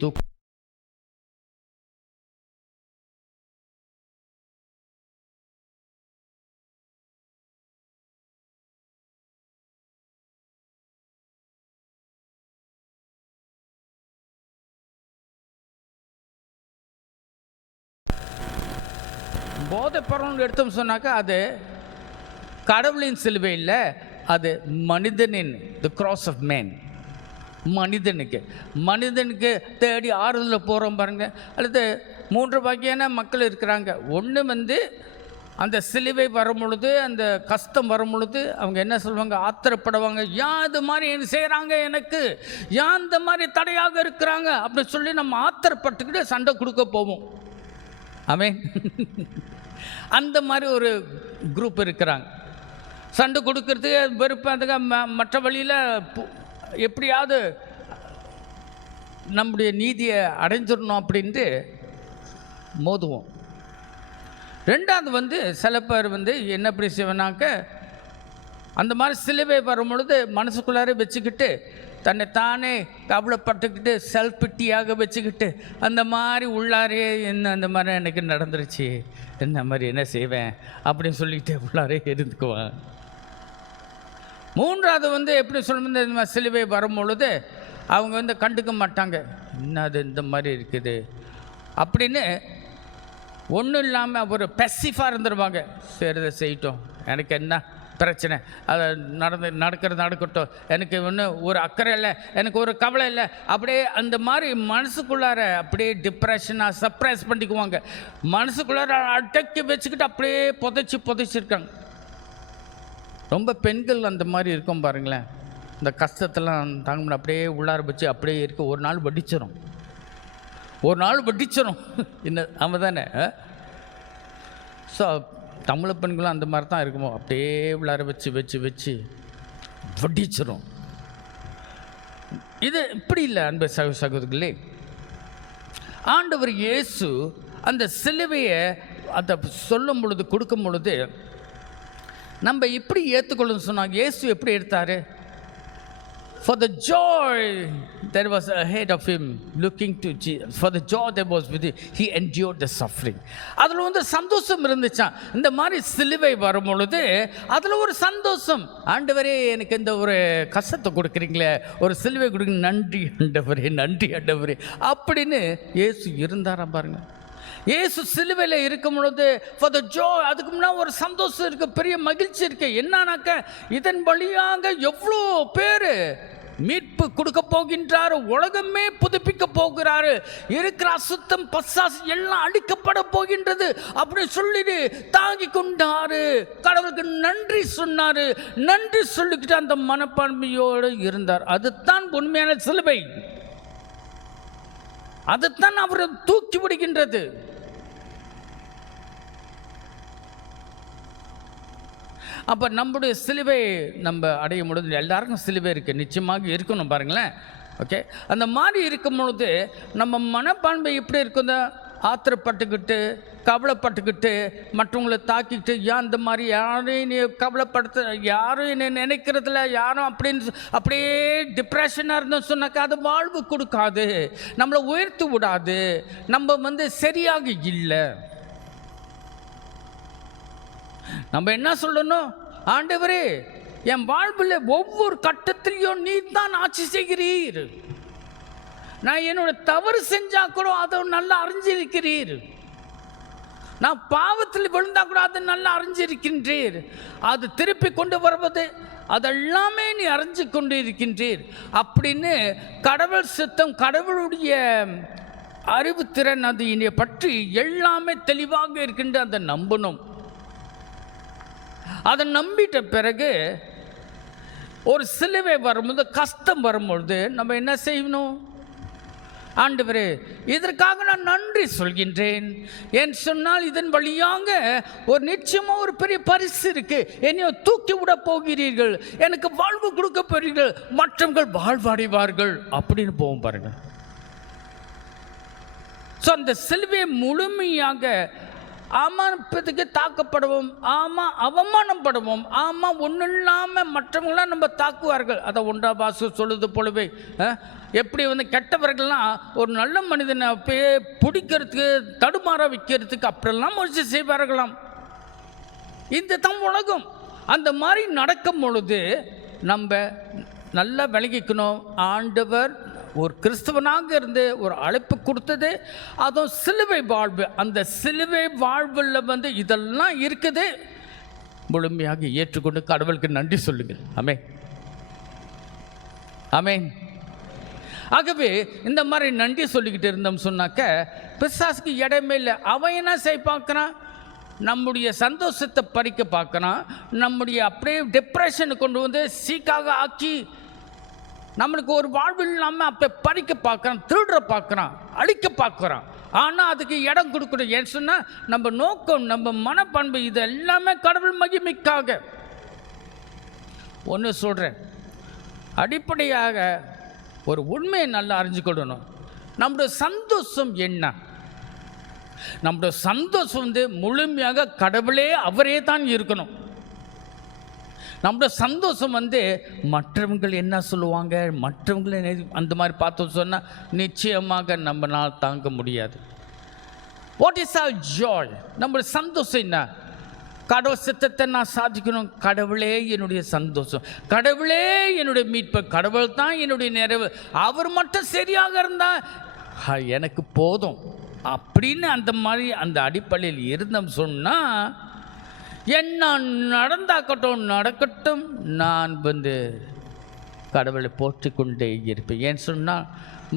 போதை பொருள்னு எடுத்தோம் சொன்னாக்கா அது கடவுளின் சிலுவை இல்லை, அது மனிதனின் தி கிராஸ் ஆஃப் மேன். மனிதனுக்கு தேடி ஆறுதலில் போகிறோம் பாருங்க. அல்லது 3 வகையான மக்கள் இருக்கிறாங்க. ஒன்று அந்த சிலுவை வரும் பொழுது, அந்த கஷ்டம் வரும் பொழுது அவங்க என்ன சொல்லுவாங்க, ஆத்திரப்படுவாங்க, ஏன் இது மாதிரி என்ன செய்கிறாங்க, எனக்கு ஏன் இந்த மாதிரி தடையாக இருக்கிறாங்க அப்படின்னு சொல்லி நம்ம ஆத்திரப்பட்டுக்கிட்டு சண்டை கொடுக்க போவோம். ஆமென். அந்த மாதிரி ஒரு குரூப் இருக்கிறாங்க. சண்டை கொடுக்கறதுக்கு வெறுப்பாதுங்க, மற்ற வழியில் எப்படியாவது நம்முடைய நீதியை அடைஞ்சிடணும் அப்படின்ட்டு மோதுவோம். ரெண்டாவது சில பேர் என்ன எப்படி செய்வேனாக்க, அந்த மாதிரி சிலுவை வரும் பொழுது மனசுக்குள்ளாரே வச்சுக்கிட்டு தன்னை தானே கவலைப்பட்டுக்கிட்டு செல்ஃபிட்டியாக வச்சுக்கிட்டு அந்த மாதிரி உள்ளாரே என்ன அந்த மாதிரி எனக்கு நடந்துருச்சு, என்ன மாதிரி என்ன செய்வேன் அப்படின்னு சொல்லிட்டு உள்ளாரே இருந்துக்குவேன். மூன்றாவது எப்படி சொல்லணும், இந்த மாதிரி சிலுவை வரும் பொழுது அவங்க கண்டுக்க மாட்டாங்க, என்னது இந்த மாதிரி இருக்குது அப்படின்னு ஒன்றும் இல்லாமல் ஒரு பெசிஃபாக இருந்துருவாங்க. சரி செய்யட்டும், எனக்கு என்ன பிரச்சனை, அதை நடக்கிறது நடக்கட்டும், எனக்கு ஒன்றும் ஒரு அக்கறை இல்லை, எனக்கு ஒரு கவலை இல்லை, அப்படியே அந்த மாதிரி மனசுக்குள்ளார அப்படியே டிப்ரெஷனாக சப்ரைஸ் பண்ணிக்குவாங்க. மனசுக்குள்ளார அடக்கி வச்சுக்கிட்டு அப்படியே புதைச்சிருக்காங்க. ரொம்ப பெண்கள் அந்த மாதிரி இருக்கும் பாருங்களேன். இந்த கஷ்டத்தெல்லாம் தாங்க முடியல, அப்படியே உள்ளார வச்சு அப்படியே இருக்க. ஒரு நாள் வடிச்சிடும் என்ன ஆமாம் தானே? ஸோ தமிழ் பெண்களும் அந்த மாதிரி தான் இருக்குமோ, அப்படியே உள்ளார வச்சு வடிச்சிடும். இது இப்படி இல்லை அன்பு சகோதரர்களே. ஆண்டவர் இயேசு அந்த சிலுவையை அதை சொல்லும் பொழுது, கொடுக்கும் பொழுது நம்ம இப்படி ஏற்றுக்கொள்ளணும் சொன்னாங்க. இயேசு எப்படி எடுத்தார்? For the joy that was ahead of him, looking to Jesus, for the joy that was with him, he endured the suffering. அதில் வந்து சந்தோஷம் இருந்துச்சான். இந்த மாதிரி சிலுவை வரும் பொழுது அதில் ஒரு சந்தோஷம். ஆண்டவரே, எனக்கு இந்த ஒரு கஷ்டத்தை கொடுக்குறீங்களே, ஒரு சிலுவை கொடுங்க, நன்றி ஆண்டவரே அப்படின்னு இயேசு இருந்தாராம் பாருங்க. இயேசு சிலுவையில் இருக்கும் பொழுது ஃபார் த ஜாய், அதுக்கு முன்னாடி ஒரு சந்தோஷம் இருக்குது, பெரிய மகிழ்ச்சி இருக்குது. என்னன்னாக்க இதன் வழியாக எவ்வளோ பேர் மீட்பு கொடுக்க போகின்றாரு, உலகமே புதுப்பிக்க போகிறாரு, இருக்கிற அசுத்தம் பசாசு எல்லாம் அழிக்கப்பட போகின்றது அப்படி சொல்லிட்டு தாங்கி கொண்டாரு. கடவுளுக்கு நன்றி சொன்னாரு. நன்றி சொல்லிக்கிட்டு அந்த மனப்பான்மையோடு இருந்தார். அதுதான் உண்மையான சிலுவை. அதுதான் அவரை தூக்கி விடுகின்றது. அப்போ நம்முடைய சிலுவை நம்ம அடைய முடியாது. எல்லாருக்கும் சிலுவை இருக்குது, நிச்சயமாக இருக்கணும் பாருங்களேன். ஓகே, அந்த மாதிரி இருக்கும் பொழுது நம்ம மனப்பான்மை எப்படி இருக்குதோ, ஆத்திரப்பட்டுக்கிட்டு கவலைப்பட்டுக்கிட்டு மற்றவங்களை தாக்கிக்கிட்டு, ஏன் இந்த மாதிரி யாரையும் நீ கவலைப்படுத்த, யாரும் என்னை நினைக்கிறதில்ல, யாரும் அப்படியே டிப்ரெஷனாக இருந்தோம் சொன்னாக்கா அது வாழ்வு கொடுக்காது, நம்மளை உயர்த்தி விடாது, நம்ம சரியாக இல்லை. நம்ம என்ன சொல்லணும்? ஆண்டவரே, என் வாழ்வில் ஒவ்வொரு கட்டத்திலையும் நீ தான் ஆட்சி செய்கிறீர். நான் என்னோட தவறு செஞ்சா கூட அதை நல்லா அறிஞ்சிருக்கிறீர். நான் பாவத்தில் விழுந்தா கூட அதை நல்லா அறிஞ்சிருக்கின்றீர். அது திருப்பி கொண்டு வருவது அதெல்லாமே நீ அறிஞ்சு கொண்டு இருக்கின்றீர் அப்படின்னு கடவுள் சித்தம், கடவுளுடைய அறிவுத்திறன், அது என்னை பற்றி எல்லாமே தெளிவாக இருக்கின்ற அதை நம்பணும். அதை நம்பிட்ட பிறகு ஒரு சிலுவை வரும்போது, கஷ்டம் வரும்பொழுது நம்ம என்ன செய்யணும்? ஆண்டவரே, இதற்காக நான் நன்றி சொல்கின்றேன். ஏன் சொன்னால் இதன் வழியாக ஒரு நிச்சயமாக ஒரு பெரிய பரிசு இருக்கு. என்னையோ தூக்கி விட போகிறீர்கள், எனக்கு வாழ்வு கொடுக்க போகிறீர்கள், மற்றவர்கள் வாழ்வடைவார்கள் அப்படின்னு போவோம் பாருங்க. ஸோ அந்த சிலுவை முழுமையாக அவமானத்துக்கு தாக்கப்படுவோம், அவமானப்படுவோம், ஒன்றும் இல்லாமல் மற்றவங்களாம் நம்ம தாக்குவார்கள். அதை ஒன்றா வாசு சொல்லுது போலவே, எப்படி கெட்டவர்கள்லாம் ஒரு நல்ல மனிதனை பிடிக்கிறதுக்கு தடுமாற வைக்கிறதுக்கு அப்படிலாம் முயற்சி செய்வார்களாம். இந்த தான் உலகம். அந்த மாதிரி நடக்கும் பொழுது நம்ம நல்லா விளங்கிக்கணும். ஆண்டவர் ஒரு கிறிஸ்தவனாக இருந்து ஒரு அழைப்பு கொடுத்தது, அதுவும் சிலுவை வாழ்வு. அந்த சிலுவை வாழ்வில் இதெல்லாம் இருக்குது. முழுமையாக ஏற்றுக்கொண்டு கடவுளுக்கு நன்றி சொல்லுங்கள். ஆமென், ஆமென். ஆகவே இந்த மாதிரி நன்றி சொல்லிக்கிட்டு இருந்தோம் சொன்னாக்க பிசாசுக்கு இடமே இல்லை. அவன் என்ன செய்ய பார்க்குறான்? நம்முடைய சந்தோஷத்தை பறிக்க பார்க்குறான். நம்முடைய அப்படியே டிப்ரெஷனை கொண்டு வந்து சீக்காக ஆக்கி நம்மளுக்கு ஒரு வாழ்வு இல்லாமல் அப்போ பறிக்க பார்க்குறான், திருடுற பார்க்குறான், அழிக்க பார்க்குறான். ஆனால் அதுக்கு இடம் கொடுக்கணும். ஏன்னு சொன்னால் நம்ம நோக்கம், நம்ம மனப்பண்பு, இது எல்லாமே கடவுள் மகிமைக்காக. ஒன்று சொல்கிறேன், அடிப்படையாக ஒரு உண்மையை நல்லா அறிஞ்சுக்கொள்ளணும். நம்முடைய சந்தோஷம் என்ன? நம்முடைய சந்தோஷம் முழுமையாக கடவுளே அவரே தான் இருக்கணும். நம்மளோட சந்தோஷம் மற்றவங்கள் என்ன சொல்லுவாங்க, மற்றவங்களை அந்த மாதிரி பார்த்தோம் சொன்னால் நிச்சயமாக நம்மளால் தாங்க முடியாது. What is our joy? நம்மளோட சந்தோஷம் என்ன? கடவுள் சித்தத்தை நான் சாதிக்கணும், கடவுளே என்னுடைய சந்தோஷம், கடவுளே என்னுடைய மீட்பு, கடவுள் தான் என்னுடைய நிறைவு, அவர் மட்டும் சரியாக இருந்தால் எனக்கு போதும் அப்படின்னு அந்த மாதிரி அந்த அடிப்படையில் இருந்தோம் சொன்னால் என்ன நடந்தாக்கட்டும் நடக்கட்டும், நான் கடவுளை போற்றி கொண்டே இருப்பேன். ஏன்னு சொன்னால்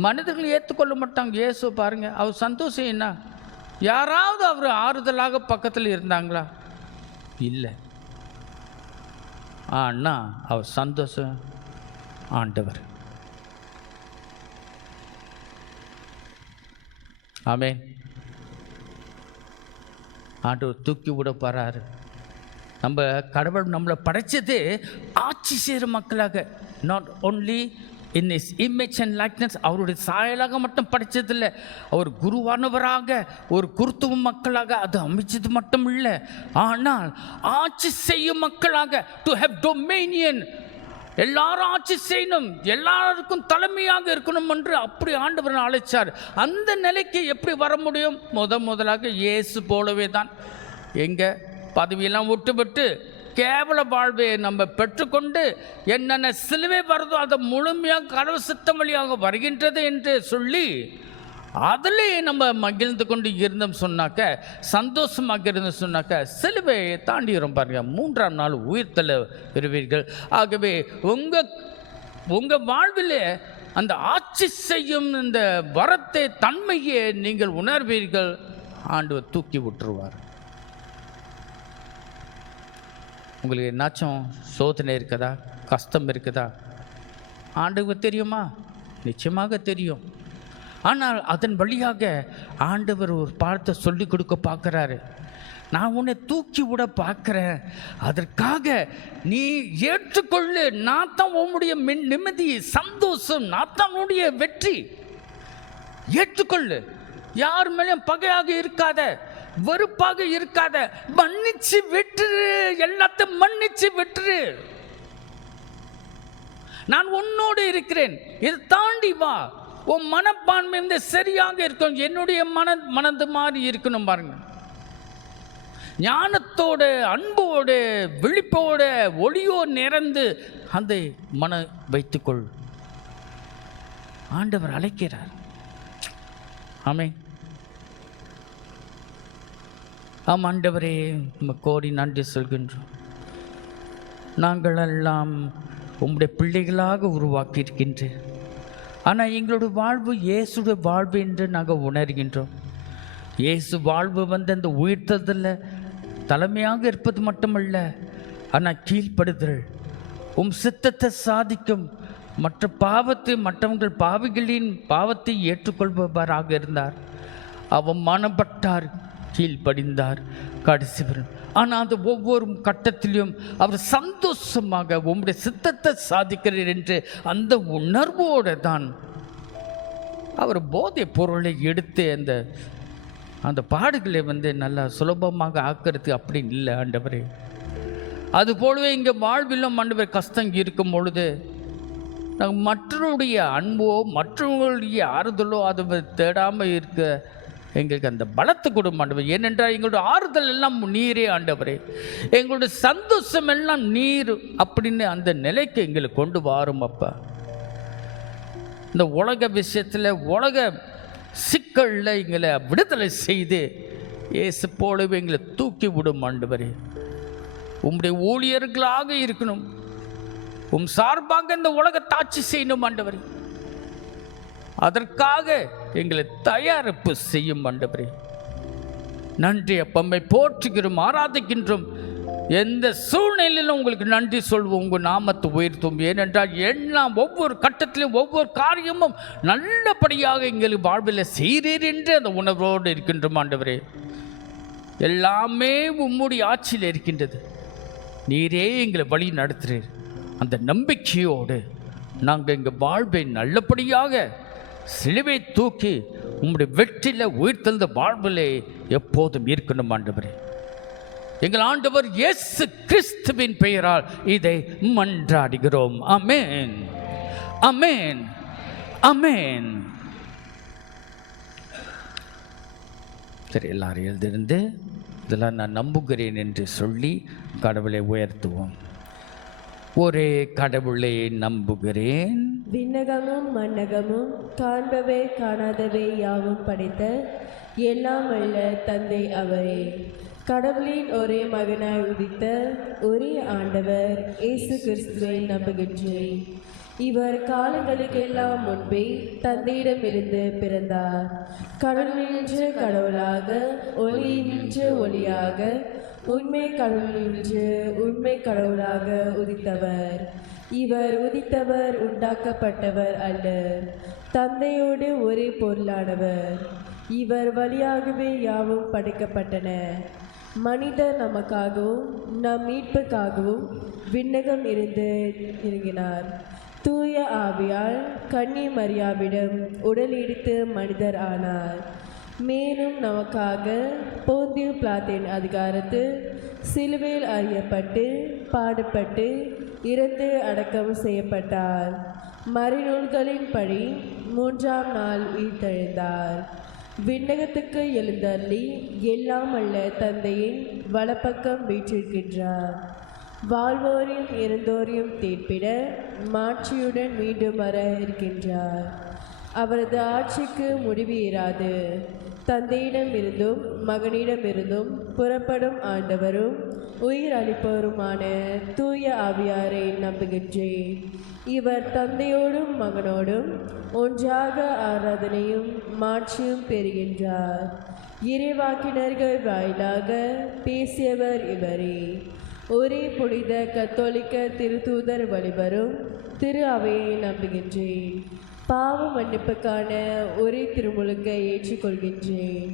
மனிதர்கள் ஏற்றுக்கொள்ள மாட்டாங்க. இயேசு பாருங்க, அவர் சந்தோஷம் என்ன? யாராவது அவர் ஆறுதலாக பக்கத்தில் இருந்தாங்களா? இல்லை. ஆனால் அவர் சந்தோஷம் ஆண்டவர். ஆமென். ஆண்டவர் தூக்கி விட போறாரு. நம்ம கடவுள் நம்மளை படைச்சது ஆட்சி செய்கிற மக்களாக, not only in is image and likeness, அவருடைய சாயலாக மட்டும் படைச்சதில்லை, அவர் குருவானவராக ஒரு குருத்துவ மக்களாக அது அமைச்சது மட்டும் இல்லை, ஆனால் ஆட்சி செய்யும் மக்களாக, டு ஹேவ் டொமினியன், எல்லாரும் ஆட்சி செய்யணும், எல்லாருக்கும் தலைமையாக இருக்கணும் என்று அப்படி ஆண்டவர் அழைச்சார். அந்த நிலைக்கு எப்படி வர முடியும்? முதலாக இயேசு போலவே தான். எங்கே பதவியெல்லாம் விட்டு கேவல வாழ்வை நம்ம பெற்றுக்கொண்டு என்னென்ன சிலுவை வருதோ அதை முழுமையாக கடவுள் சித்தம் வழியாக வருகின்றது என்று சொல்லி அதிலே நம்ம மகிழ்ந்து கொண்டு இருந்தோம் சொன்னாக்க, சந்தோஷமாக இருந்தோம் சொன்னாக்க, சிலுவையை தாண்டிக்கிறோம் பாருங்க, 3ஆம் நாள் உயிர்த்தெழ பெறுவீர்கள். ஆகவே உங்கள் வாழ்வில் அந்த ஆட்சி செய்யும் இந்த வரத்தை தன்மையை நீங்கள் உணர்வீர்கள். ஆண்டவர் தூக்கி விட்டுருவார். உங்களுக்கு என்னாச்சும் சோதனை இருக்குதா, கஷ்டம் இருக்குதா? ஆண்டவர் தெரியுமா? நிச்சயமாக தெரியும். ஆனால் அதன் வழியாக ஆண்டவர் ஒரு பாடத்தை சொல்லிக் கொடுக்க பார்க்குறாரு. நான் உன்னை தூக்கி விட பார்க்குறேன், அதற்காக நீ ஏற்றுக்கொள்ளு. நான் தான் உன்னுடைய நிம்மதி, சந்தோஷம், நான் தான் உன்னுடைய வெற்றி. ஏற்றுக்கொள்ளு. யார் மேலேயும் பகையாக இருக்காத, வெறுப்பாக இருக்காத, மன்னிச்சு விட்டுரு, எல்லாத்தையும் மன்னிச்சு விட்டுரு. நான் உன்னோடு இருக்கிறேன், இதை தாண்டி வா. உன் மனப்பான்மை வந்து சரியாக இருக்கணும், என்னுடைய மனது மாதிரி இருக்கணும் பாருங்க. ஞானத்தோடு, அன்போடு, விழிப்போடு, ஒளியோ நிறைந்து அந்த வைத்துக்கொள். ஆண்டவர் அழைக்கிறார். ஆமென். ஆம் ஆண்டவரே, நம்ம கோடி நன்றி சொல்கின்றோம். நாங்கள் எல்லாம் உம்முடைய பிள்ளைகளாக உருவாக்கி இருக்கின்றேன். ஆனால் எங்களுடைய வாழ்வு இயேசுடைய வாழ்வு என்று நாங்கள் உணர்கின்றோம். இயேசு வாழ்வு வந்து அந்த உயிர்த்ததில் தலைமையாக இருப்பது மட்டுமல்ல, ஆனால் கீழ்ப்படுதல், உம் சித்தத்தை சாதிக்கும், மற்றவங்கள் பாவிகளின் பாவத்தை ஏற்றுக்கொள்பவராக இருந்தார். அவமானப்பட்டார், கீழ்ப்படிந்தார், கடைசி வரும். ஆனால் அது ஒவ்வொரு கட்டத்திலும் அவர் சந்தோஷமாக உம்முடைய சித்தத்தை சாதிக்கிறார் என்று அந்த உணர்வோடு தான் அவர் போதை பொருளை எடுத்து அந்த பாடுகளை வந்து நல்லா சுலபமாக ஆக்கிறது அப்படின்னு இல்லை ஆண்டவரே. அதுபோலவே இங்கே வாழ்விலும் ஆண்டவர் கஷ்டம் இருக்கும் பொழுது நாங்கள் மற்றவருடைய அன்போ மற்றவங்களுடைய ஆறுதலோ அதை தேடாமல் இருக்க எங்களுக்கு அந்த பலத்தை கொடுக்கும் ஆண்டவர். ஏனென்றால் எங்களுடைய ஆறுதல் எல்லாம் நீரே ஆண்டவரே, எங்களுடைய சந்தோஷம் எல்லாம் நீர் அப்படின்னு அந்த நிலைக்கு எங்களை கொண்டு வரும். அப்பா, இந்த உலக விஷயத்தில், உலக சிக்கலில் எங்களை விடுதலை செய்து இயேசு போலவே எங்களை தூக்கி விடும் ஆண்டவரே. உம்முடைய ஊழியர்களாக இருக்கணும், உம் சார்பாக இந்த உலகத்தை ஆட்சி செய்யணும் ஆண்டவரே. அதற்காக எங்களை தயாரிப்பு செய்யும் ஆண்டவரே. நன்றி அப்பம்மை போற்றுகிறோம், ஆராதிக்கின்றோம். எந்த சூழ்நிலையிலும் உங்களுக்கு நன்றி சொல்வோம், உங்கள் நாமத்தை உயர்த்தும். ஏனென்றால் எல்லாம் ஒவ்வொரு கட்டத்திலும் ஒவ்வொரு காரியமும் நல்லபடியாக எங்களுக்கு வாழ்வில் செய்கிறீர் என்று அந்த உணர்வோடு இருக்கின்றோம் ஆண்டவரே. எல்லாமே உம்முடைய ஆட்சியில் இருக்கின்றது, நீரே எங்களை வழி நடத்துகிறீர். அந்த நம்பிக்கையோடு நாங்கள் எங்கள் வாழ்வை நல்லபடியாக சிலுவை தூக்கி உம்முடைய வெற்றியில் உயிர்த்தெழுந்த வாழ்விலே எப்போதும் இருக்கணும் ஆண்டவரே. எங்கள் ஆண்டவர் இயேசு கிறிஸ்துவின் பெயரால் இதை மன்றாடுகிறோம். ஆமென், ஆமென், ஆமென். சரி, எல்லாரும் எழுந்திருந்து இதெல்லாம் நான் நம்புகிறேன் என்று சொல்லி கடவுளை உயர்த்துவோம். ஒரே கடவுளை நம்புகிறேன், விண்ணகமும் மண்ணகமும் காண்பவை காணாதவை யாவும் படைத்த எல்லாம் வல்ல தந்தை அவரே. கடவுளின் ஒரே மகனாய் உதித்த ஒரே ஆண்டவர் இயேசு கிறிஸ்துவை நம்புகின்றேன். இவர் காலங்களுக்கெல்லாம் முன்பே தந்தையிடமிருந்து பிறந்தார். கடவுளினின்று கடவுளாக, ஒளியினின்று ஒளியாக, உண்மை கடவுளினின்று உண்மை கடவுளாக உதித்தவர். இவர் உதித்தவர் உண்டாக்கப்பட்டவர் அல்ல, தந்தையோடு ஒரே பொருளானவர். இவர் வழியாகவே யாவும் படைக்கப்பட்டன. மனிதர் நமக்காகவும் நம் மீட்புக்காகவும் விண்ணகம் இருந்து இறங்கினார். தூய ஆவியால் கன்னி மரியாவிடம் உடலெடுத்து மனிதர் ஆனார். மேலும் நமக்காக போந்தியு பிலாத்தின் அதிகாரத்தில் சிலுவையில் அறியப்பட்டு பாடுபட்டு இறந்து அடக்கம் செய்யப்பட்டார். மறைநூல்களின்படி 3ஆம் நாள் உயிர்த்தெழுந்தார். விண்ணகத்துக்கு எழுந்தள்ளி எல்லாம் அல்ல தந்தையின் வலப்பக்கம் வீற்றிருக்கின்றார். வாழ்வோரையும் இறந்தோரையும் தீர்ப்பிட மாட்சியுடன் மீண்டும் வர இருக்கின்றார். அவரது ஆட்சிக்கு முடிவு இராது. தந்தையிடமிருந்தும் மகனிடமிருந்தும் புறப்படும் ஆண்டவரும் உயிர் அளிப்பவருமான தூய ஆவியாரை நம்புகின்றேன். இவர் தந்தையோடும் மகனோடும் ஒன்றாக ஆராதனையும் மாட்சியும் பெறுகின்றார். இறைவாக்கினர்கள் வாயிலாக பேசியவர் இவரே. ஒரே புனித கத்தோலிக்க திருத்தூதர் வழிவரும் திரு அவையை நம்புகின்றேன். பாவ மன்னிப்புக்கான ஒரே திருமுழுக்கை ஏற்றுக்கொள்கின்றேன்.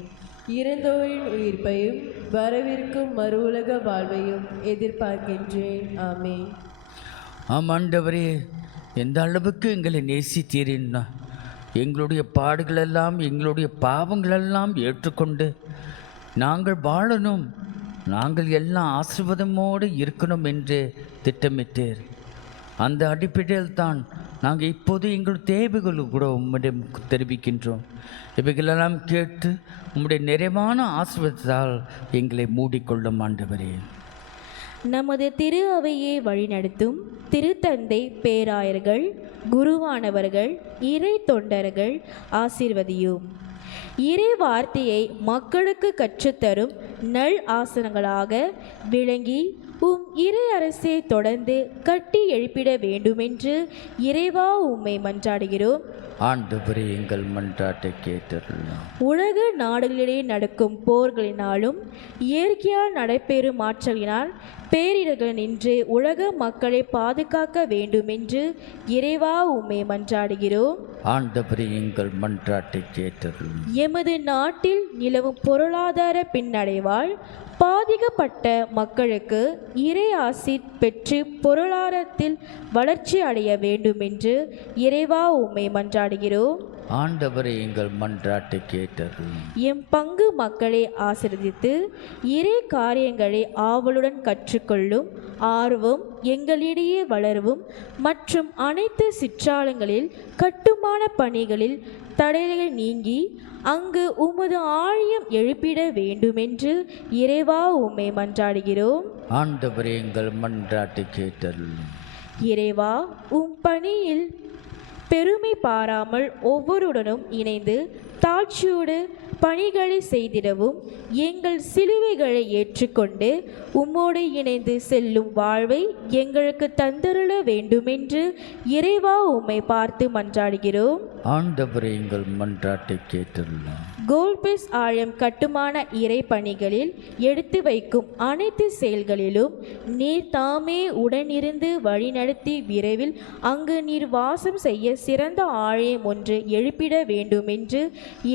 இறந்தோரின் உயிர்ப்பையும் வரவிருக்கும் மறு உலக வாழ்வையும் எதிர்பார்க்கின்றேன். ஆமென். ஆமாண்டவரே, எந்த அளவுக்கு எங்களை நேசித்தீரின்னா எங்களுடைய பாடுகளெல்லாம் எங்களுடைய பாவங்களெல்லாம் ஏற்றுக்கொண்டு நாங்கள் வாழணும், நாங்கள் எல்லாம் ஆசீர்வாதமோடு இருக்கணும் என்று திட்டமிட்டீர். அந்த அடிப்படையில் தான் நாங்கள் இப்போது எங்கள் தேவைகள் கூட உம்மிடம் தெரிவிக்கின்றோம். இவைகளெல்லாம் கேட்டு உம்முடைய நிறைவான ஆசீர்வாதத்தால் எங்களை மூடிக்கொள்ளும் ஆண்டவரே. நமது திரு அவையை வழிநடத்தும் திருத்தந்தை பேராயர்கள், குருவானவர்கள், இறை தொண்டர்கள் ஆசீர்வதியும். இறை வார்த்தையை மக்களுக்கு கற்றுத்தரும் நல் ஆசனங்களாக விளங்கி இறை அரசை தொடர்ந்து கட்டி எழுப்பிட வேண்டுமென்று இறைவா உம்மை மன்றாடுகிறோம். ஆண்டவரே, எங்கள் மன்றாட்டை கேட்டருளும். உலக நாடுகளிடையே நடக்கும் போர்களினாலும் இயற்கையால் நடைபெறும் மாற்றங்களினால் பேரிடர்கள் நின்று உலக மக்களை பாதுகாக்க வேண்டுமென்று இறைவா உம்மை மன்றாடுகிறோம். ஆண்டவரே, எங்கள் மன்றாட்டை கேட்டருளும். எமது நாட்டில் நிலவும் பொருளாதார பின்னடைவால் பாதிக்கப்பட்ட மக்களுக்கு இறை ஆசி பெற்று பொருளாதாரத்தில் வளர்ச்சி அடைய வேண்டுமென்று இறைவா உம்மை மன்றாடுகிறோம். ஆண்டவரே, எங்கள் மன்றாட்டை கேட்டருளும். எம் பங்கு மக்களை ஆசீர்வதித்து இறை காரியங்களை ஆவலுடன் கற்றுக்கொள்ளும் ஆர்வம் எங்களிடையே வளரவும் மற்றும் அனைத்து சிற்றாலங்களில் கட்டுமான பணிகளில் தடைகள் நீங்கி அங்கு உமது ஆலயம் எழுப்பிட வேண்டுமென்று இறைவா உம்மை மன்றாடுகிறோம். ஆண்டவரே, எங்கள் மன்றாட்டை கேட்டருளும். இறைவா, உம் பணியில் பெருமை பாராமல் ஒவ்வொருடனும் இணைந்து தாழ்ச்சியோடு பணிகளை செய்திடவும் எங்கள் சிலுவைகளை ஏற்றுக்கொண்டு உம்மோடு இணைந்து செல்லும் வாழ்வை எங்களுக்கு தந்தருள வேண்டுமென்று இறைவா உம்மை பார்த்து மன்றாடுகிறோம். ஆண்டவரே, எங்கள் மன்றாட்டை கேட்டருளும். கோல்பெஸ் ஆலயம் கட்டுமான இறை பணிகளில் எடுத்து வைக்கும் அனைத்து செயல்களிலும் நீர் தாமே உடனிருந்து வழிநடத்தி விரைவில் அங்கு நீர் வாசம் செய்ய சிறந்த ஆலயம் ஒன்று எழுப்பிட வேண்டுமென்று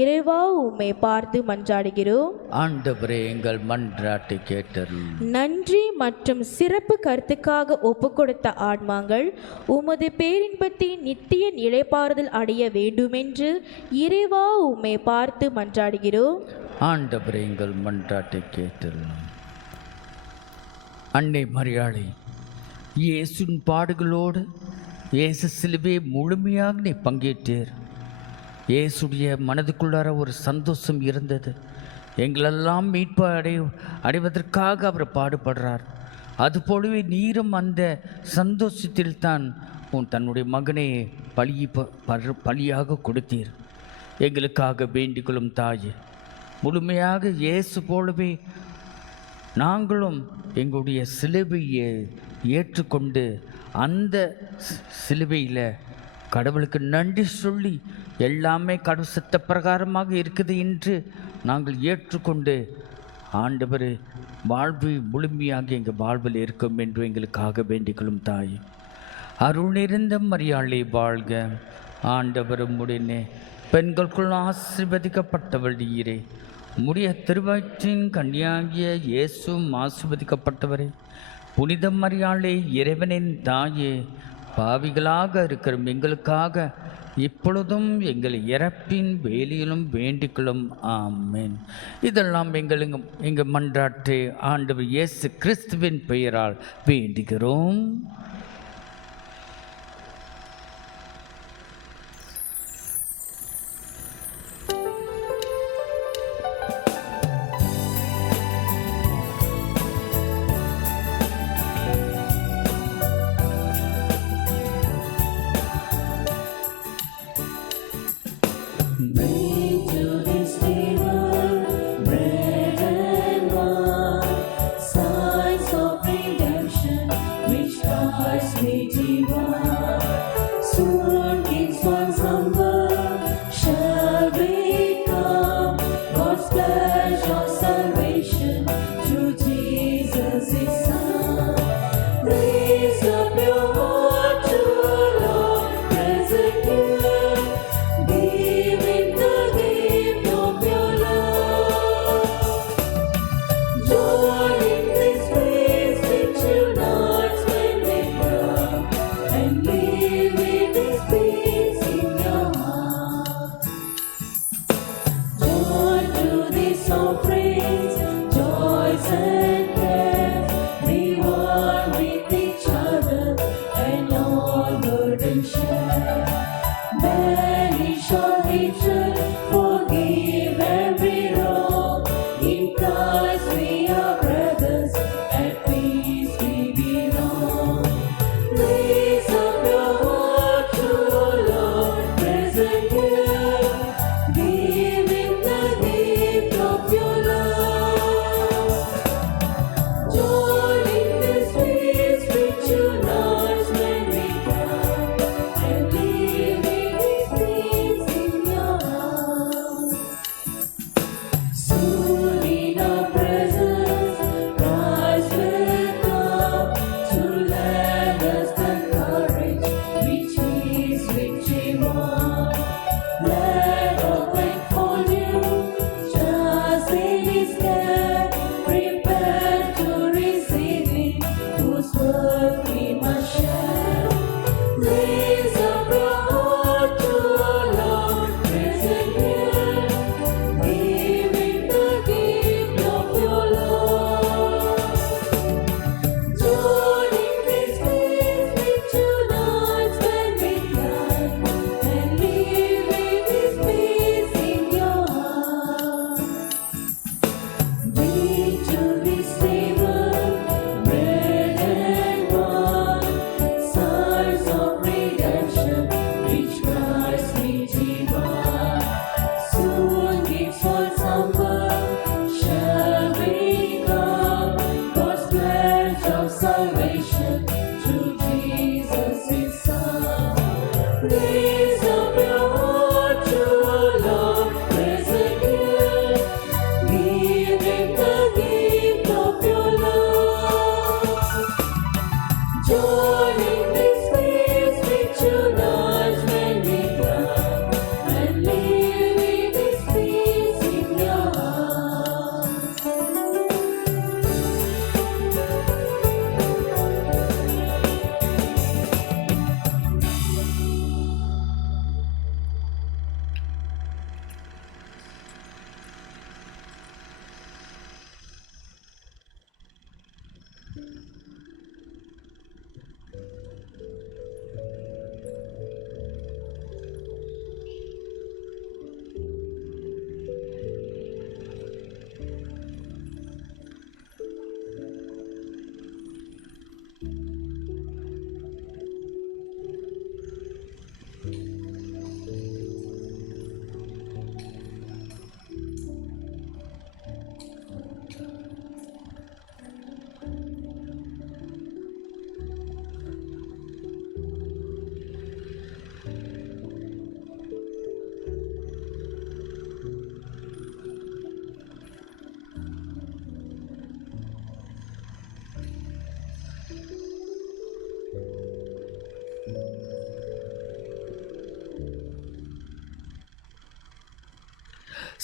இறைவா உம்மை பார்த்து மன்றாடுகிறோம். ஆண்டவரே, எங்கள் மன்றாட்டை கேட்டருளும். நன்றி மற்றும் சிறப்பு கருத்துக்காக ஒப்புக்கொடுத்த ஆன்மாங்கள் உமது பேரின்பத்தின் நித்திய நிலைப்பாறுதல் அடைய வேண்டுமென்று இறைவா உம்மை பார்த்து மன்றாடுகிறோம். ஆண்டவரே, எங்கள் மன்றாட்டை கேட்டருளும். அன்னை மரியாளை, இயேசுவின் பாடுகளோடு இயேசு சிலுவை முழுமையாக நீ பங்கேற்றீர். இயேசுடைய மனதுக்குள்ளார ஒரு சந்தோஷம் இருந்தது. எங்களெல்லாம் மீட்பு அடைவதற்காக அவர் பாடுபடுறார். அதுபோலவே நீரும் அந்த சந்தோஷத்தில் தான் தன்னுடைய மகனை பலியாக கொடுத்தீர். எங்களுக்காக வேண்டிக்கொள்ளும் தாயே, முழுமையாக இயேசு போலவே நாங்களும் எங்களுடைய சிலுவையை ஏற்றுக்கொண்டு அந்த சிலுவையில் கடவுளுக்கு நன்றி சொல்லி எல்லாமே கடவுள் சித்த பிரகாரமாக இருக்குது என்று நாங்கள் ஏற்றுக்கொண்டு ஆண்டவர் வாழ்வு முழுமையாக எங்கள் வாழ்வில் இருக்கும் என்று எங்களுக்காக வேண்டிக்கொள்ளும் தாய். அருள் நிறைந்த மரியாளை வாழ்க, ஆண்டவரும் உடனே பெண்களுக்குள் ஆசீர்வதிக்கப்பட்டவள் நீரே, உம்முடைய திருவயிற்றின் கன்னியாகிய இயேசுவும் ஆசீர்வதிக்கப்பட்டவரே. புனித மரியாளே, இறைவனின் தாயே, பாவிகளாக இருக்கிற எங்களுக்காக இப்பொழுதும் எங்கள் இறப்பின் வேலையிலும் வேண்டிக்கொள்ளும். ஆமென். இதெல்லாம் எங்கள் மன்றாட்டை ஆண்டவர் இயேசு கிறிஸ்துவின் பெயரால் வேண்டுகிறோம்.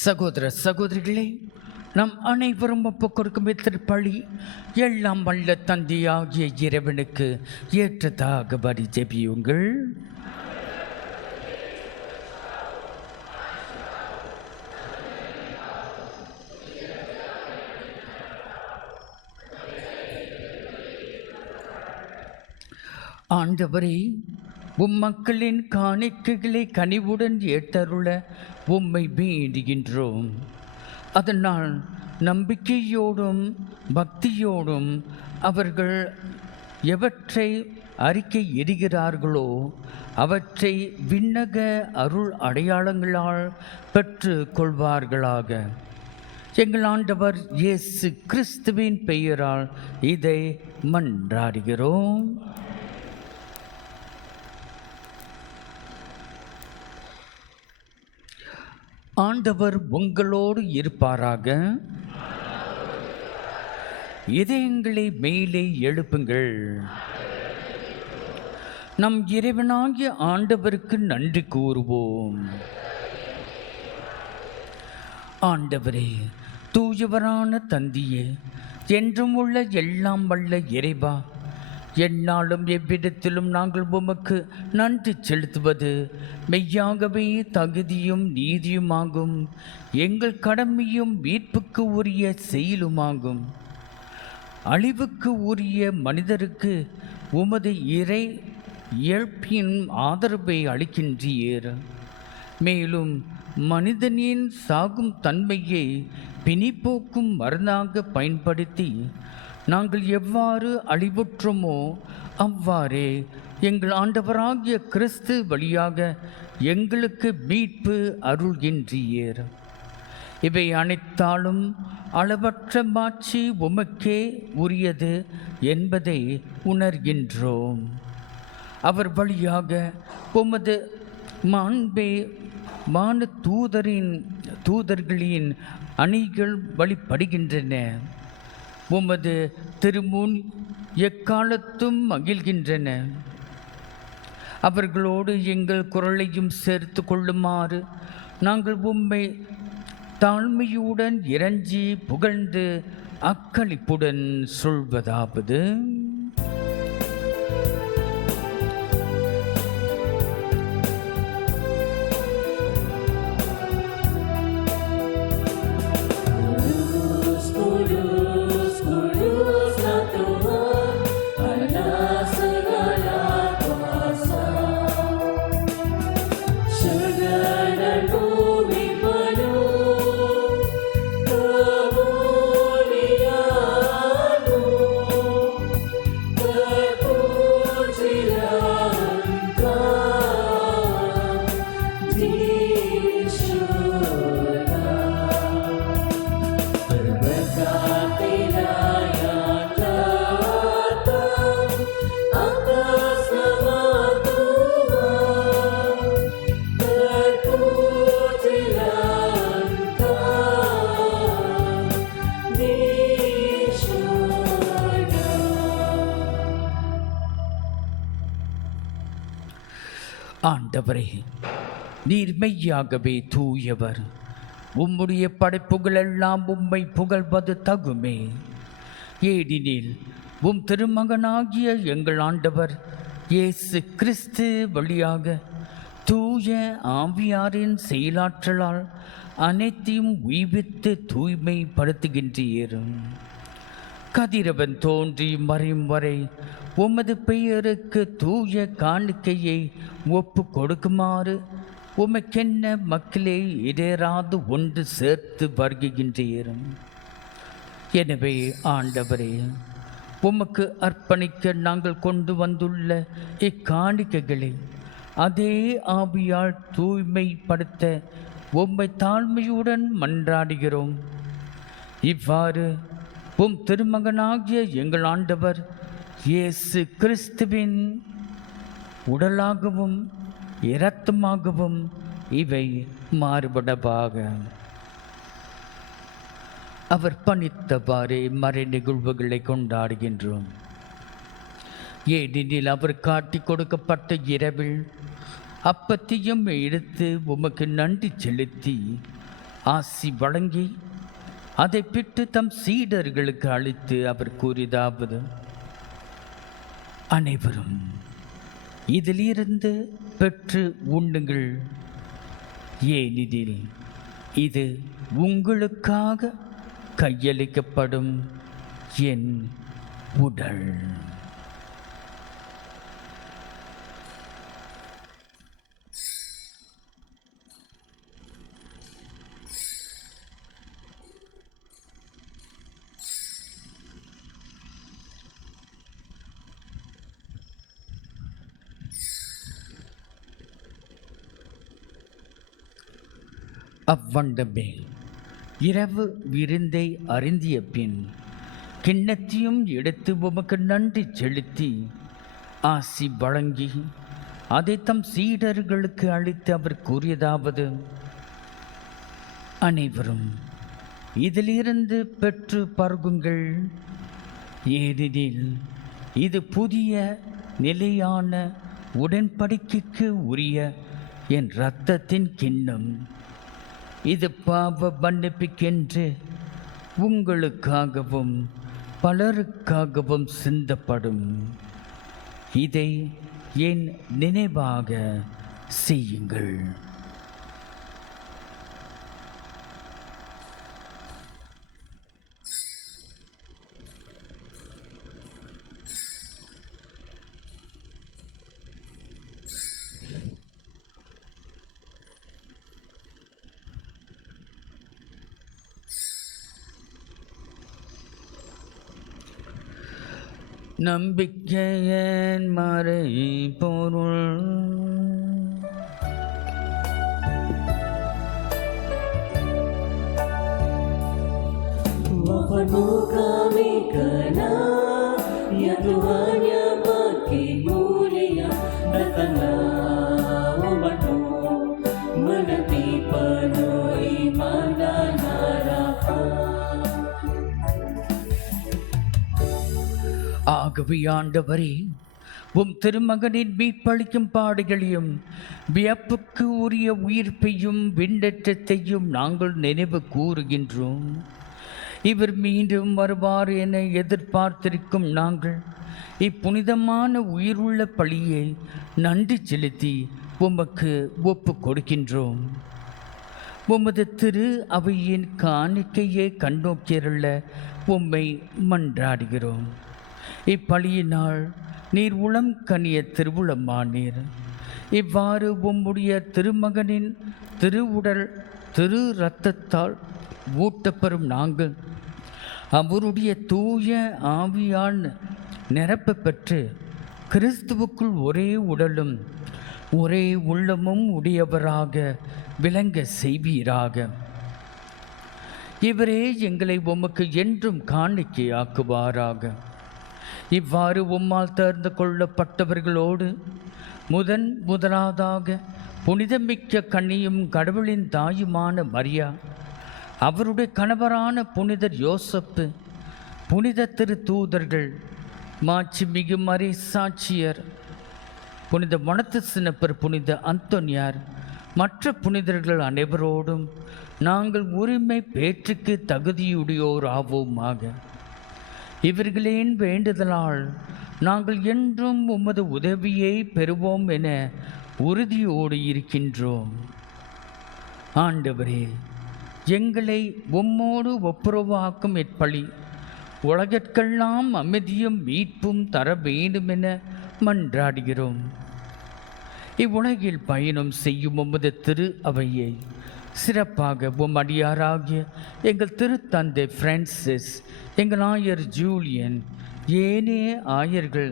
சகோதர சகோதரிகளே, நம் அனைவரும் ஒப்புக் கொடுக்கும் இத்திருப்பலி எல்லாம் வல்ல தந்தையாகிய இறைவனுக்கு ஏற்றதாக படி ஜெபியுங்கள். ஆண்டவரே, மக்களின் காணிக்கைகளை கனிவுடன் ஏற்றருள உம்மை வேண்டுகின்றோம். அதனால் நம்பிக்கையோடும் பக்தியோடும் அவர்கள் எவற்றை அறிக்கை எறிகிறார்களோ அவற்றை விண்ணக அருள் அடையாளங்களால் பெற்று கொள்வார்களாக. எங்கள் ஆண்டவர் இயேசு கிறிஸ்துவின் பெயரால் இதை மன்றாடுகிறோம். ஆண்டவர் உங்களோடு இருப்பாராக. இதயங்களை மேலே எழுப்புங்கள். நம் இறைவனாகிய ஆண்டவருக்கு நன்றி கூறுவோம். ஆண்டவரே, தூயவரான தந்தையே, என்றும் உள்ள எல்லாம் வல்ல இறைவா, எந்நாளும் எவ்விடத்திலும் நாங்கள் உமக்கு நன்றி செலுத்துவது மெய்யாகவே தகுதியும் நீதியுமாகும். எங்கள் கடமையும் மீட்புக்கு உரிய செயலுமாகும். அழிவுக்கு உரிய மனிதருக்கு உமது இறை இயல்பின் ஆதரவை அளிக்கின்றீர். மேலும் மனிதனின் சாகும் தன்மையை பிணிப்போக்கும் மருந்தாக பயன்படுத்தி நாங்கள் எவ்வாறு அழிவுற்றோமோ அவ்வாறே எங்கள் ஆண்டவராகிய கிறிஸ்து வழியாக எங்களுக்கு மீட்பு அருள்கின்றீர். இவை அனைத்தாலும் அளவற்ற மாட்சி உமக்கே உரியது என்பதை உணர்கின்றோம். அவர் வழியாக உமது மாண்பே வான தூதர்களின் அணிகள் வழிபடுகின்றன. உமது திருமுன் எக்காலத்தும் மகிழ்கின்றன. அவர்களோடு எங்கள் குரலையும் சேர்த்து கொள்ளுமாறு நாங்கள் உம்மை தாழ்மையுடன் இறைஞ்சி புகழ்ந்து அக்களிப்புடன் சொல்வதாவது: ஆண்டவரே, நீர் மெய்யாகவே தூயவர். உம்முடைய படைப்புகள் எல்லாம் உம்மை புகழ்வது தகுமே. ஏனெனில் உம் திருமகனாகிய எங்கள் ஆண்டவர் இயேசு கிறிஸ்து வழியாக தூய ஆவியாரின் செயலாற்றலால் அனைத்தையும் உய்வித்து தூய்மைப்படுத்துகின்றீர். கதிரவன் தோன்றி மறையும் வரை உமது பெயருக்கு தூய காணிக்கையை ஒப்பு கொடுக்குமாறு உமக்கென்ன மக்களே இடராது ஒன்று சேர்த்து வருகின்றீர். எனவே ஆண்டவரே, உமக்கு அர்ப்பணிக்க நாங்கள் கொண்டு வந்துள்ள இக்காணிக்கைகளை அதே ஆவியால் தூய்மைப்படுத்த உம்மை தாழ்மையுடன் மன்றாடுகிறோம். இவ்வாறு உம் திருமகனாகிய எங்கள் ஆண்டவர் இயேசு கிறிஸ்துவின் உடலாகவும் இரத்தமாகவும் இவை மாறுபடவாக. அவர் பணித்தவாறே மறை நிகழ்வுகளை கொண்டாடுகின்றோம். ஏனெனில் அவர் காட்டி கொடுக்கப்பட்ட இரவில் அப்பத்தையும் எடுத்து உமக்கு நன்றி செலுத்தி ஆசி வழங்கி அதை பிட்டு தம் சீடர்களுக்கு அளித்து அவர் கூறியதாவது: அனைவரும் இதிலிருந்து பெற்று உண்ணுங்கள், ஏனெனில் இது உங்களுக்காக கையளிக்கப்படும் என் உடல். அவ்வண்டமே இரவு விருந்தை அருந்திய பின் கிண்ணத்தையும் எடுத்து உமக்கு நன்றி செலுத்தி ஆசி வழங்கி அதை தம் சீடர்களுக்கு அளித்து அவர் கூறியதாவது: அனைவரும் இதிலிருந்து பெற்று பருகுங்கள், ஏனெனில் இது புதிய நிலையான உடன்படிக்கைக்கு உரிய என் இரத்தத்தின் கிண்ணம். இது பாவ மன்னிப்புக்கென்று உங்களுக்காகவும் பலருக்காகவும் சிந்தப்படும். இதை என் நினைவாக செய்யுங்கள். நம்பிக்கையின் மறை பொருள். ஆகவே ஆண்டவரே, உம் திருமகனின் மீட்பளிக்கும் பாடுகளையும் வியப்புக்கு உரிய உயிர்ப்பையும் விண்ணேற்றத்தையும் நாங்கள் நினைவு கூறுகின்றோம். இவர் மீண்டும் வருவார் என எதிர்பார்த்திருக்கும் நாங்கள் இப்புனிதமான உயிருள்ள பலியை நன்றி செலுத்தி உமக்கு ஒப்பு கொடுக்கின்றோம். உமது திரு அவையின் காணிக்கையை கண்ணோக்கியருள்ள உம்மை மன்றாடுகிறோம். இப்பலியினால் நீர் உளம் கனிய திருவுளமானீர். இவ்வாறு உம்முடைய திருமகனின் திருவுடல் திரு இரத்தத்தால் ஊட்டப்பெறும் நாங்கள் அவருடைய தூய ஆவியால் நிரப்ப பெற்று கிறிஸ்துவுக்குள் ஒரே உடலும் ஒரே உள்ளமும் உடையவராக விளங்க செய்வீராக. இவரே எங்களை உமக்கு என்றும் காணிக்கையாக்குவாராக. இவ்வாறு உம்மால் தேர்ந்து கொள்ளப்பட்டவர்களோடு முதலாவதாக புனிதமிக்க கன்னியும் கடவுளின் தாயுமான மரியா, அவருடைய கணவரான புனிதர் யோசப்பு, புனித திரு தூதர்கள், மாட்சிமிகு மறை சாட்சியர், புனித மணத்து சின்னப்பர், புனித அந்தோனியார், மற்ற புனிதர்கள் அனைவரோடும் நாங்கள் உரிமை பேற்றுக்கு தகுதியுடையோர் ஆவோமாக. இவர்களின் வேண்டுதலால் நாங்கள் என்றும் உமது உதவியை பெறுவோம் என உறுதியோடு இருக்கின்றோம். ஆண்டவரே, எங்களை உம்மோடு ஒப்புரவாக்கும் இப்பலி உலகற்கெல்லாம் அமைதியும் மீட்பும் தர வேண்டும் என மன்றாடுகிறோம். இவ்வுலகில் பயணம் செய்யும் உமது திரு அவையை சிறப்பாக உம் அடியாராகிய எங்கள் திருத்தந்தை பிரான்சிஸ், எங்கள் ஆயர் ஜூலியன், ஏனைய ஆயர்கள்,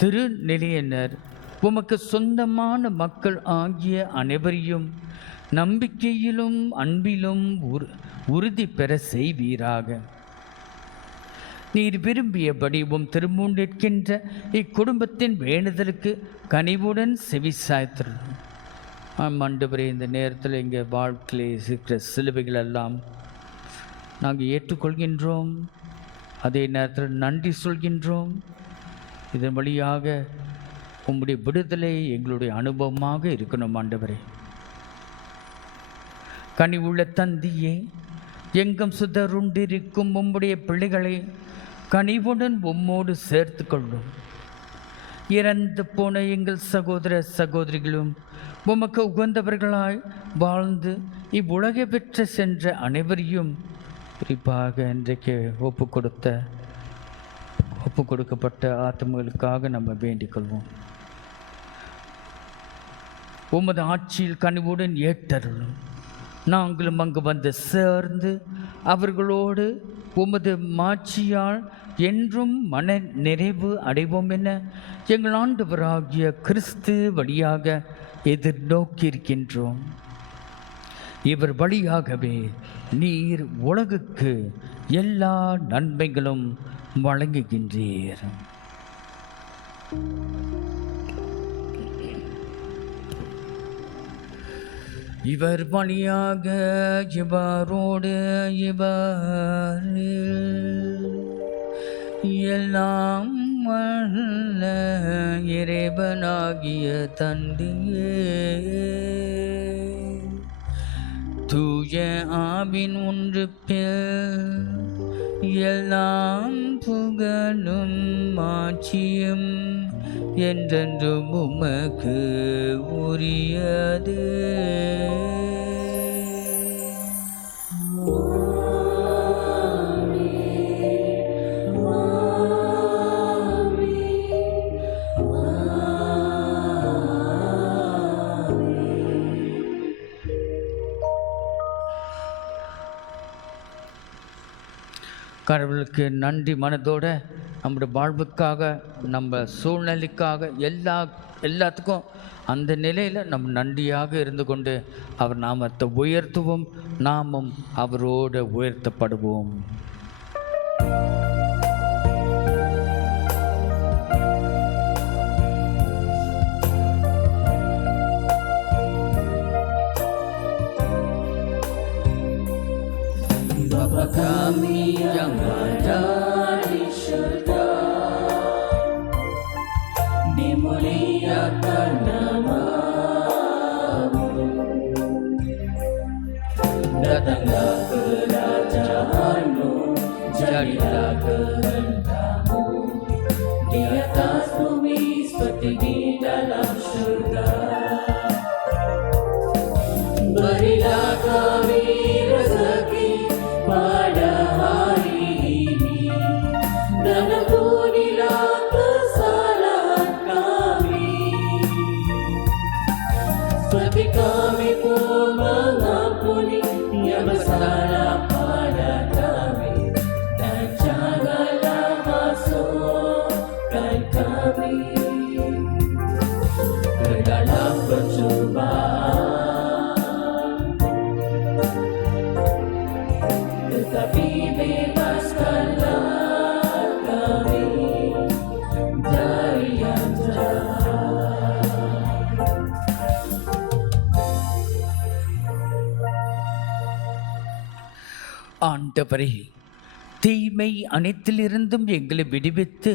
திருநிலையினர், உமக்கு சொந்தமான மக்கள் ஆகிய அனைவரையும் நம்பிக்கையிலும் அன்பிலும் உறுதி பெற செய்வீராக. நீர் விரும்பியபடி உம் திருமுன் நிற்கின்ற இக்குடும்பத்தின் வேண்டுதலுக்கு கனிவுடன் செவிசாய்த்தர். ஆண்டவரே, இந்த நேரத்தில் எங்கள் வாழ்க்கையில் இருக்கிற சிலுவைகள் எல்லாம் நாங்கள் ஏற்றுக்கொள்கின்றோம். அதே நேரத்தில் நன்றி சொல்கின்றோம். இதன் வழியாக உம்முடைய விடுதலை எங்களுடைய அனுபவமாக இருக்கணும் ஆண்டவரே. கனிவுள்ள தந்தியே, எங்கும் சுதருண்டிருக்கும் உம்முடைய பிள்ளைகளை கனிவுடன் உம்மோடு சேர்த்து கொள்ளும். இறந்து போன எங்கள் சகோதர சகோதரிகளும் உமக்கு உகந்தவர்களாய் வாழ்ந்து இவ்வுலகை பெற்று சென்ற அனைவரையும், குறிப்பாக இன்றைக்கு ஒப்பு கொடுக்கப்பட்ட ஆத்மகளுக்காக நம்ம வேண்டிக் கொள்வோம். உமது ஆட்சியில் கனிவுடன் ஏற்றருளும். நாங்களும் அங்கு வந்து சேர்ந்து அவர்களோடு உமது மாட்சியால் என்றும் மன நிறைவு அடைவோம் என எங்கள் ஆண்டவராகிய கிறிஸ்து வழியாக எதிர்நோக்கியிருக்கின்றோம். இவர் வழியாகவே நீர் உலகுக்கு எல்லா நன்மைகளும் வழங்குகின்றீர். இவர் வழியாக இவரோடு இவர் எல்லாம் வல்ல இறைவனாகிய தந்தையே, தூய ஆவின் ஒன்றுப்பில் எல்லாம் புகழும் ஆட்சியும் என்றென்றும் உமக்கு உரியது. கடவுளுக்கு நன்றி மனதோட நம்முடைய வாழ்வுக்காக, நம்ம சூழ்நிலைக்காக, எல்லாத்துக்கும் அந்த நிலையில் நம்ம நன்றியாக இருந்து கொண்டு அவர் நாமத்தை உயர்த்துவோம். நாமும் அவரோடு உயர்த்தப்படுவோம். Bapa kami yang ada di surga, dimuliakan nama-Mu, datanglah kerajaan-Mu, jadilah kehendak-Mu di atas bumi seperti di dalam surga. Berilah kami rezeki pada hari ini, dan ampunilah kesalahan kami, seperti kami pun mengampuni yang bersalah pada kami, dan janganlah masukkan kami ke dalam pencobaan, tetapi bebaskanlah kami dari yang jahat. ஆண்டவரே, தீமை அனைத்திலிருந்தும் எங்களை விடுவித்து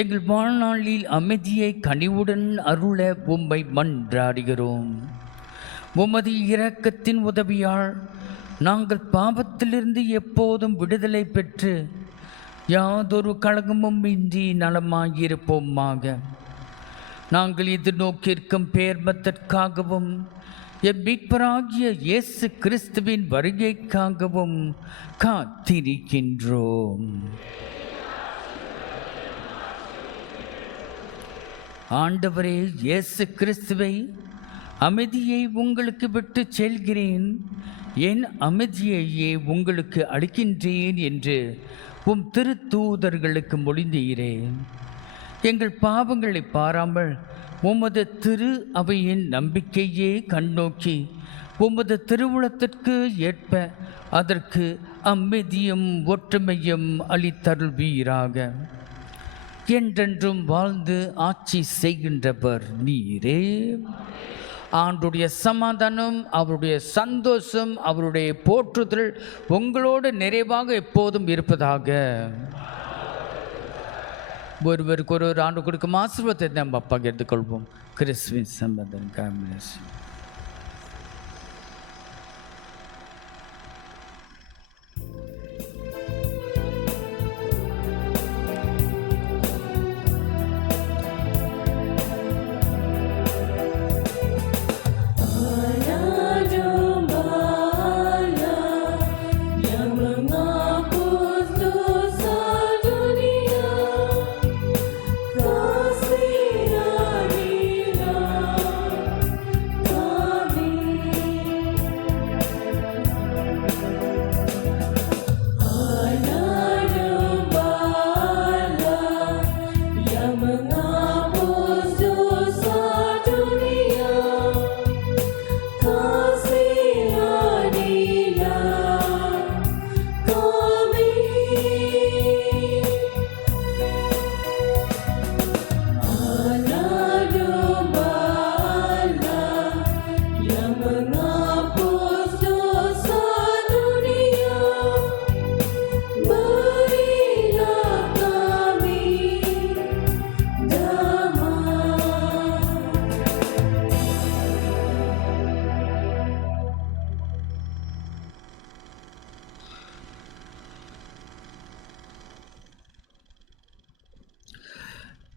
எங்கள் வாழ்நாளில் அமைதியை கனிவுடன் அருள உம்மை மன்றாடுகிறோம். உமது இரக்கத்தின் உதவியால் நாங்கள் பாவத்திலிருந்து எப்போதும் விடுதலை பெற்று யாதொரு கலகமும் இன்றி நலமாயிருப்போமாக. நாங்கள் எதிர்நோக்கியிருக்கும் பேர்மத்திற்காகவும் எம் மீட்பராகிய இயேசு கிறிஸ்துவின் வருகைக்காகவும் காத்திருக்கின்றோம். ஆண்டவரே இயேசு கிறிஸ்துவை, அமைதியை உங்களுக்கு விட்டு செல்கிறேன், என் அமைதியையே உங்களுக்கு அளிக்கின்றேன் என்று உம் திருத்தூதர்களுக்கு மொழிந்தீரே. எங்கள் பாவங்களை பாராமல் உமது திரு அவையின் நம்பிக்கையே கண்ணோக்கி உமது திருவுளத்திற்கு ஏற்ப அதற்கு அமைதியும் ஒற்றுமையும் அளித்தருள்வீராக. என்றென்றும் வாழ்ந்து ஆட்சி செய்கின்றவர் நீரே. ஆண்டுடைய சமாதானம், அவருடைய சந்தோஷம், அவருடைய போற்றுதல் உங்களோடு நிறைவாக எப்போதும் இருப்பதாக. ஒருவருக்கு ஒரு ஆண்டு கொடுக்கும் ஆசீர்வாதத்தை நம்ம பகிர்ந்து கொள்வோம். கிறிஸ்துவின் சம்பந்தம் காமினஸ்.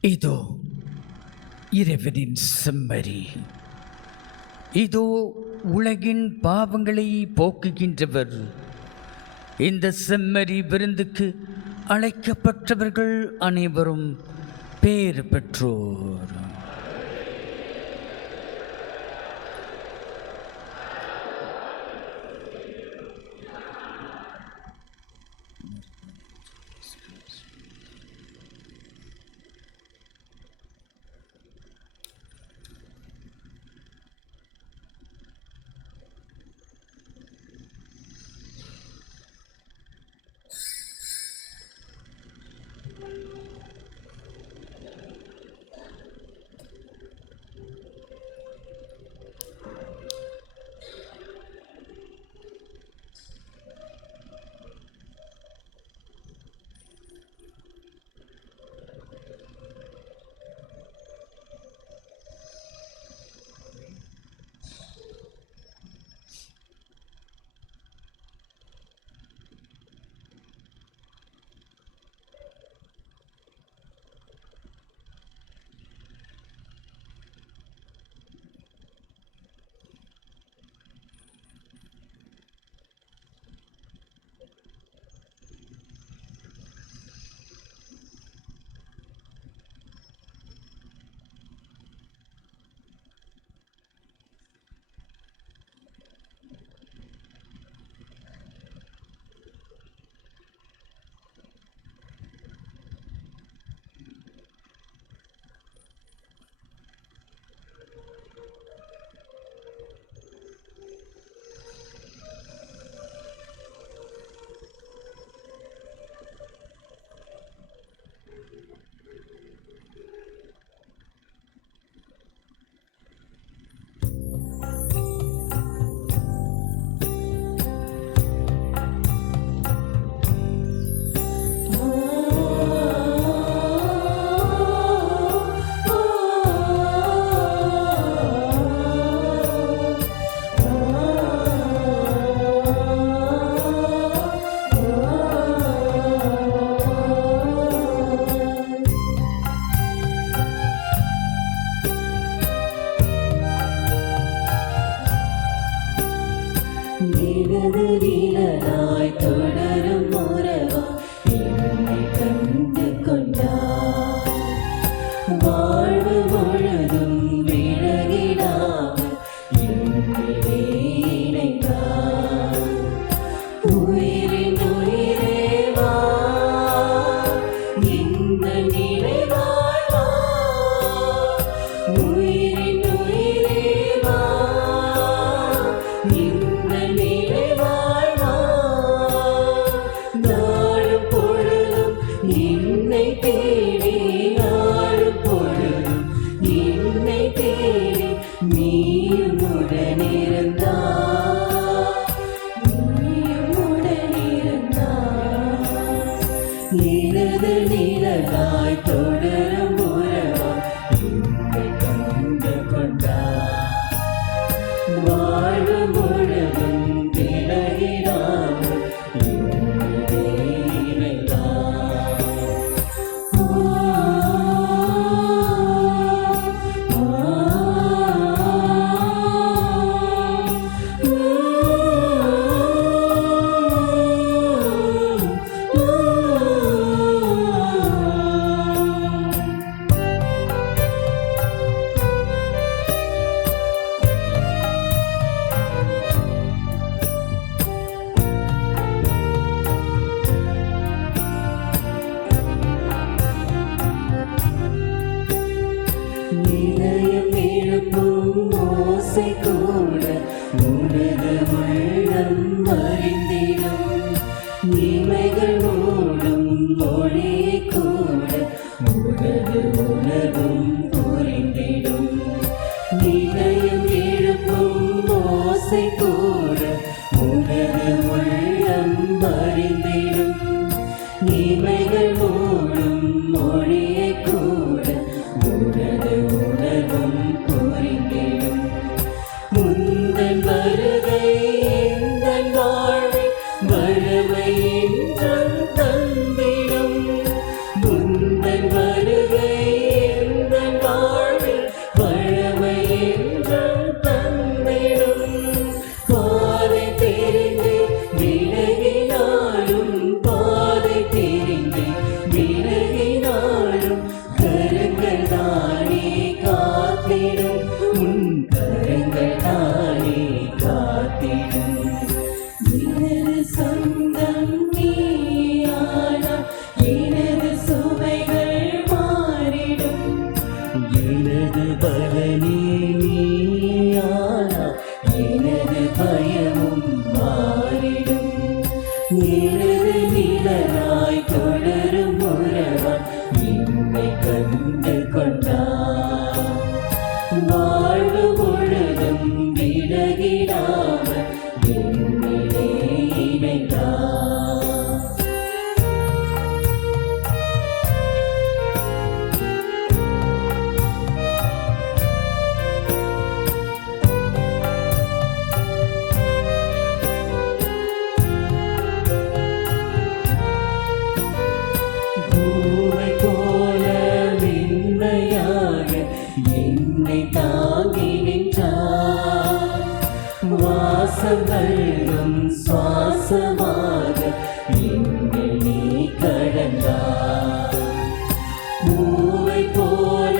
இதோ இறைவனின் செம்மறி, இதோ உலகின் பாவங்களை போக்குகின்றவர். இந்த செம்மறி விருந்துக்கு அழைக்கப்பட்டவர்கள் அனைவரும் பேறு பெற்றோர். எனது பலனே நீயானா எனது பயமும் மாறிடும். எனது நிழலாய் தொடரும் உறவாய் என்னை கண்டு கொண்டார். வாழ்வு முழுதும் விலகிடாமல் என்னிலே இணைந்தார். பூவை போல மென்மையாக என்னை தாங்கி நின்றார். வாசங்களும் சுவாசமாக என்னில் நீ கடந்தார். பூவை போல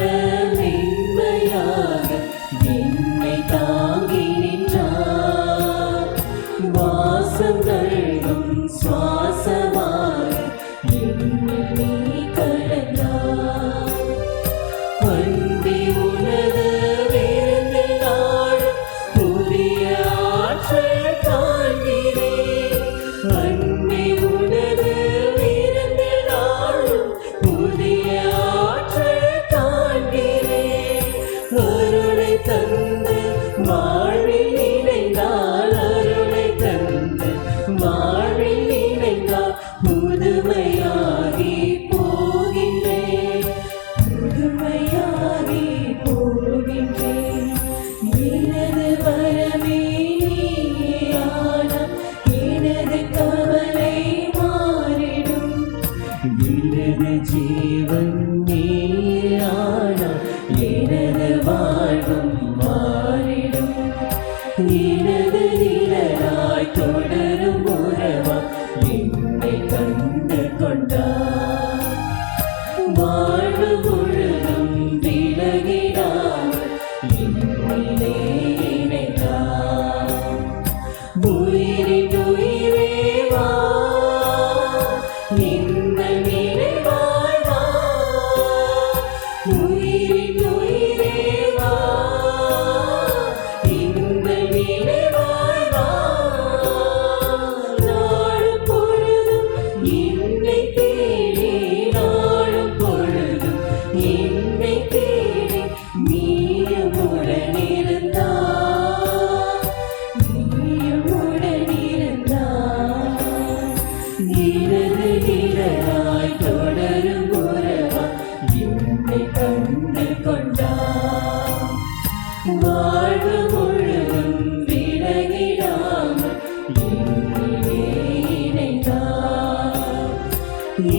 மென்மையாக என்னை தாங்கி நின்றார். வாசங்களும் சுவாசமாக என்னில் நீ கடந்தார். அன்பி உனது விருந்தில் நாடும் புதிய ஆற்றல் காண்கிறேன். அன்பி உனது விருந்தில் நாடும் புதிய ஆற்றல் காண்கிறேன். அருளை தந்து வாழ்வில் இணைந்தால், அருளை தந்து வாழ்வில் இணைந்தால் முதுமையாகி போகின்றேன். முதுமையாகி போகின்றேன். எனது வரமே நீயானா எனது கவலை மாறிடும். எனது ஜீவன் நீயானா எனது வாழ்வும் மாறிடும். எனது நிழலாய் தொடரும் உறவா என்னை கண்டு கொண்டார். வாழ்வு முழுதும் விலகிடாமல் என்னிலே இணைந்தார். உயிரின் உயிரே வா, இந்த நினைவாய் வா. உயிரின் உயிரே வா, இந்த நினைவாய் வா. நாளும் பொழுதும் என்னை தேடி, நாளும் பொழுதும் என்னை தேடி நீயும் உடனிருந்தார். நீயும் உடனிருந்தார். எனது நிழலாய் தொடரும் உறவா என்னை கண்டு கொண்டார். வாழ்வு முழுதும் விலகிடாமல் என்னிலே இணைந்தார்.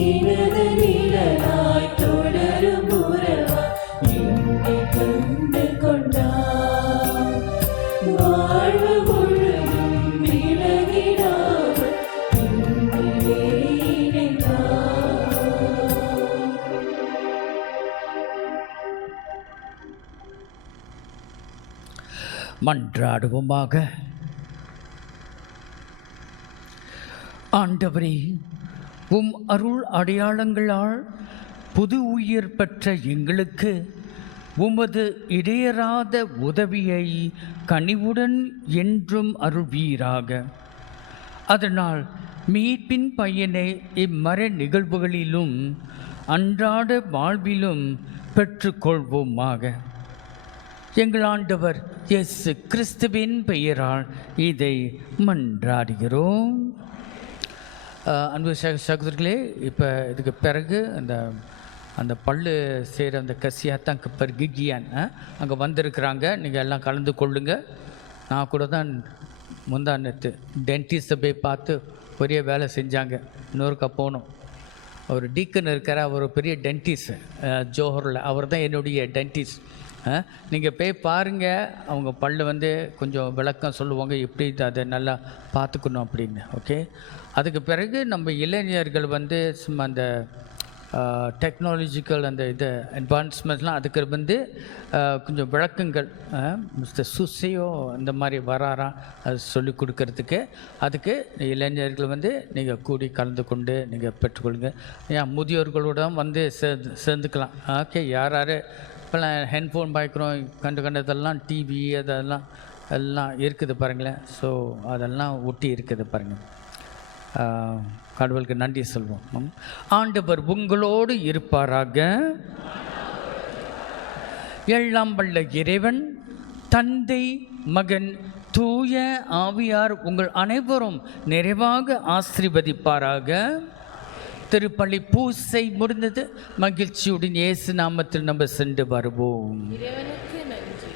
எனது நிழலாய் தொடரும் உறவா என்னை கண்டு கொண்டார். வாழ்வு முழுதும் விலகிடாமல் என்னிலே இணைந்தார். மன்றாடுவோமாக. ஆண்டவரே, உம் அருள் அடையாளங்களால் புது உயிர் பெற்ற எங்களுக்கு உமது இடையறாத உதவியை கனிவுடன் என்றும் அருள்வீராக. அதனால் மீட்பின் பயனை இம்மர நிகழ்வுகளிலும் அன்றாட வாழ்விலும் பெற்றுக்கொள்வோமாக. எங்கள் ஆண்டவர் இயேசு கிறிஸ்துவின் பெயரால் இதை மன்றாடுகிறோம். அன்பு சகோதரர்களே, இப்போ இதுக்கு பிறகு அந்த பல்லு செய்கிற அந்த கசியாத்தான் கிகியான் அங்கே வந்திருக்கிறாங்க. நீங்கள் எல்லாம் கலந்து கொள்ளுங்க. நான் கூட தான் முந்தானத்து டென்டிஸ்ட்டை போய் பார்த்து பெரிய வேலை செஞ்சாங்க. இன்னொருக்கா போனோம். அவர் டீக்கன் இருக்கிற அவர் பெரிய டென்டிஸ்ட் ஜோஹரில். அவர் தான் என்னுடைய டென்டிஸ்ட். நீங்கள் போய் பாருங்கள். அவங்க பல்லு கொஞ்சம் விளக்கம் சொல்லுவாங்க, எப்படி அதை நல்லா பார்த்துக்கணும் அப்படின்னு. ஓகே. அதுக்கு பிறகு நம்ம இளைஞர்கள் சும்மா அந்த டெக்னாலஜிக்கல் அந்த இது அட்வான்ஸ்மெண்ட்லாம் அதுக்கு வந்து கொஞ்சம் விளக்கங்கள் மிஸ்டர் சுசையோ இந்த மாதிரி வராராம் அது சொல்லி கொடுக்கறதுக்கு அதுக்கு இளைஞர்கள் வந்து நீங்கள் கூடி கலந்து கொண்டு நீங்கள் பெற்றுக்கொள்ளுங்க. ஏன் முதியோர்களோட வந்து சேர்ந்துக்கலாம். ஓகே, யார் யார் இப்போலாம் ஹெட்ஃபோன் பார்க்குறோம், கண்டதெல்லாம் டிவி அதெல்லாம் எல்லாம் இருக்குது பாருங்களேன். ஸோ அதெல்லாம் ஒட்டி இருக்குது பாருங்கள். கடவுளுக்கு நன்றி சொல்வோம். ஆண்டவர் உங்களோடு இருப்பாராக. எல்லாம் வல்ல இறைவன் தந்தை மகன் தூய ஆவியார் உங்கள் அனைவரும் நிறைவாக ஆசீர்வதிப்பாராக. திருப்பள்ளி பூசை முடிந்தது. மகிழ்ச்சியுடன் இயேசு நாமத்தில் நம்ம சென்று வருவோம். இறைவனுக்கு நன்றி.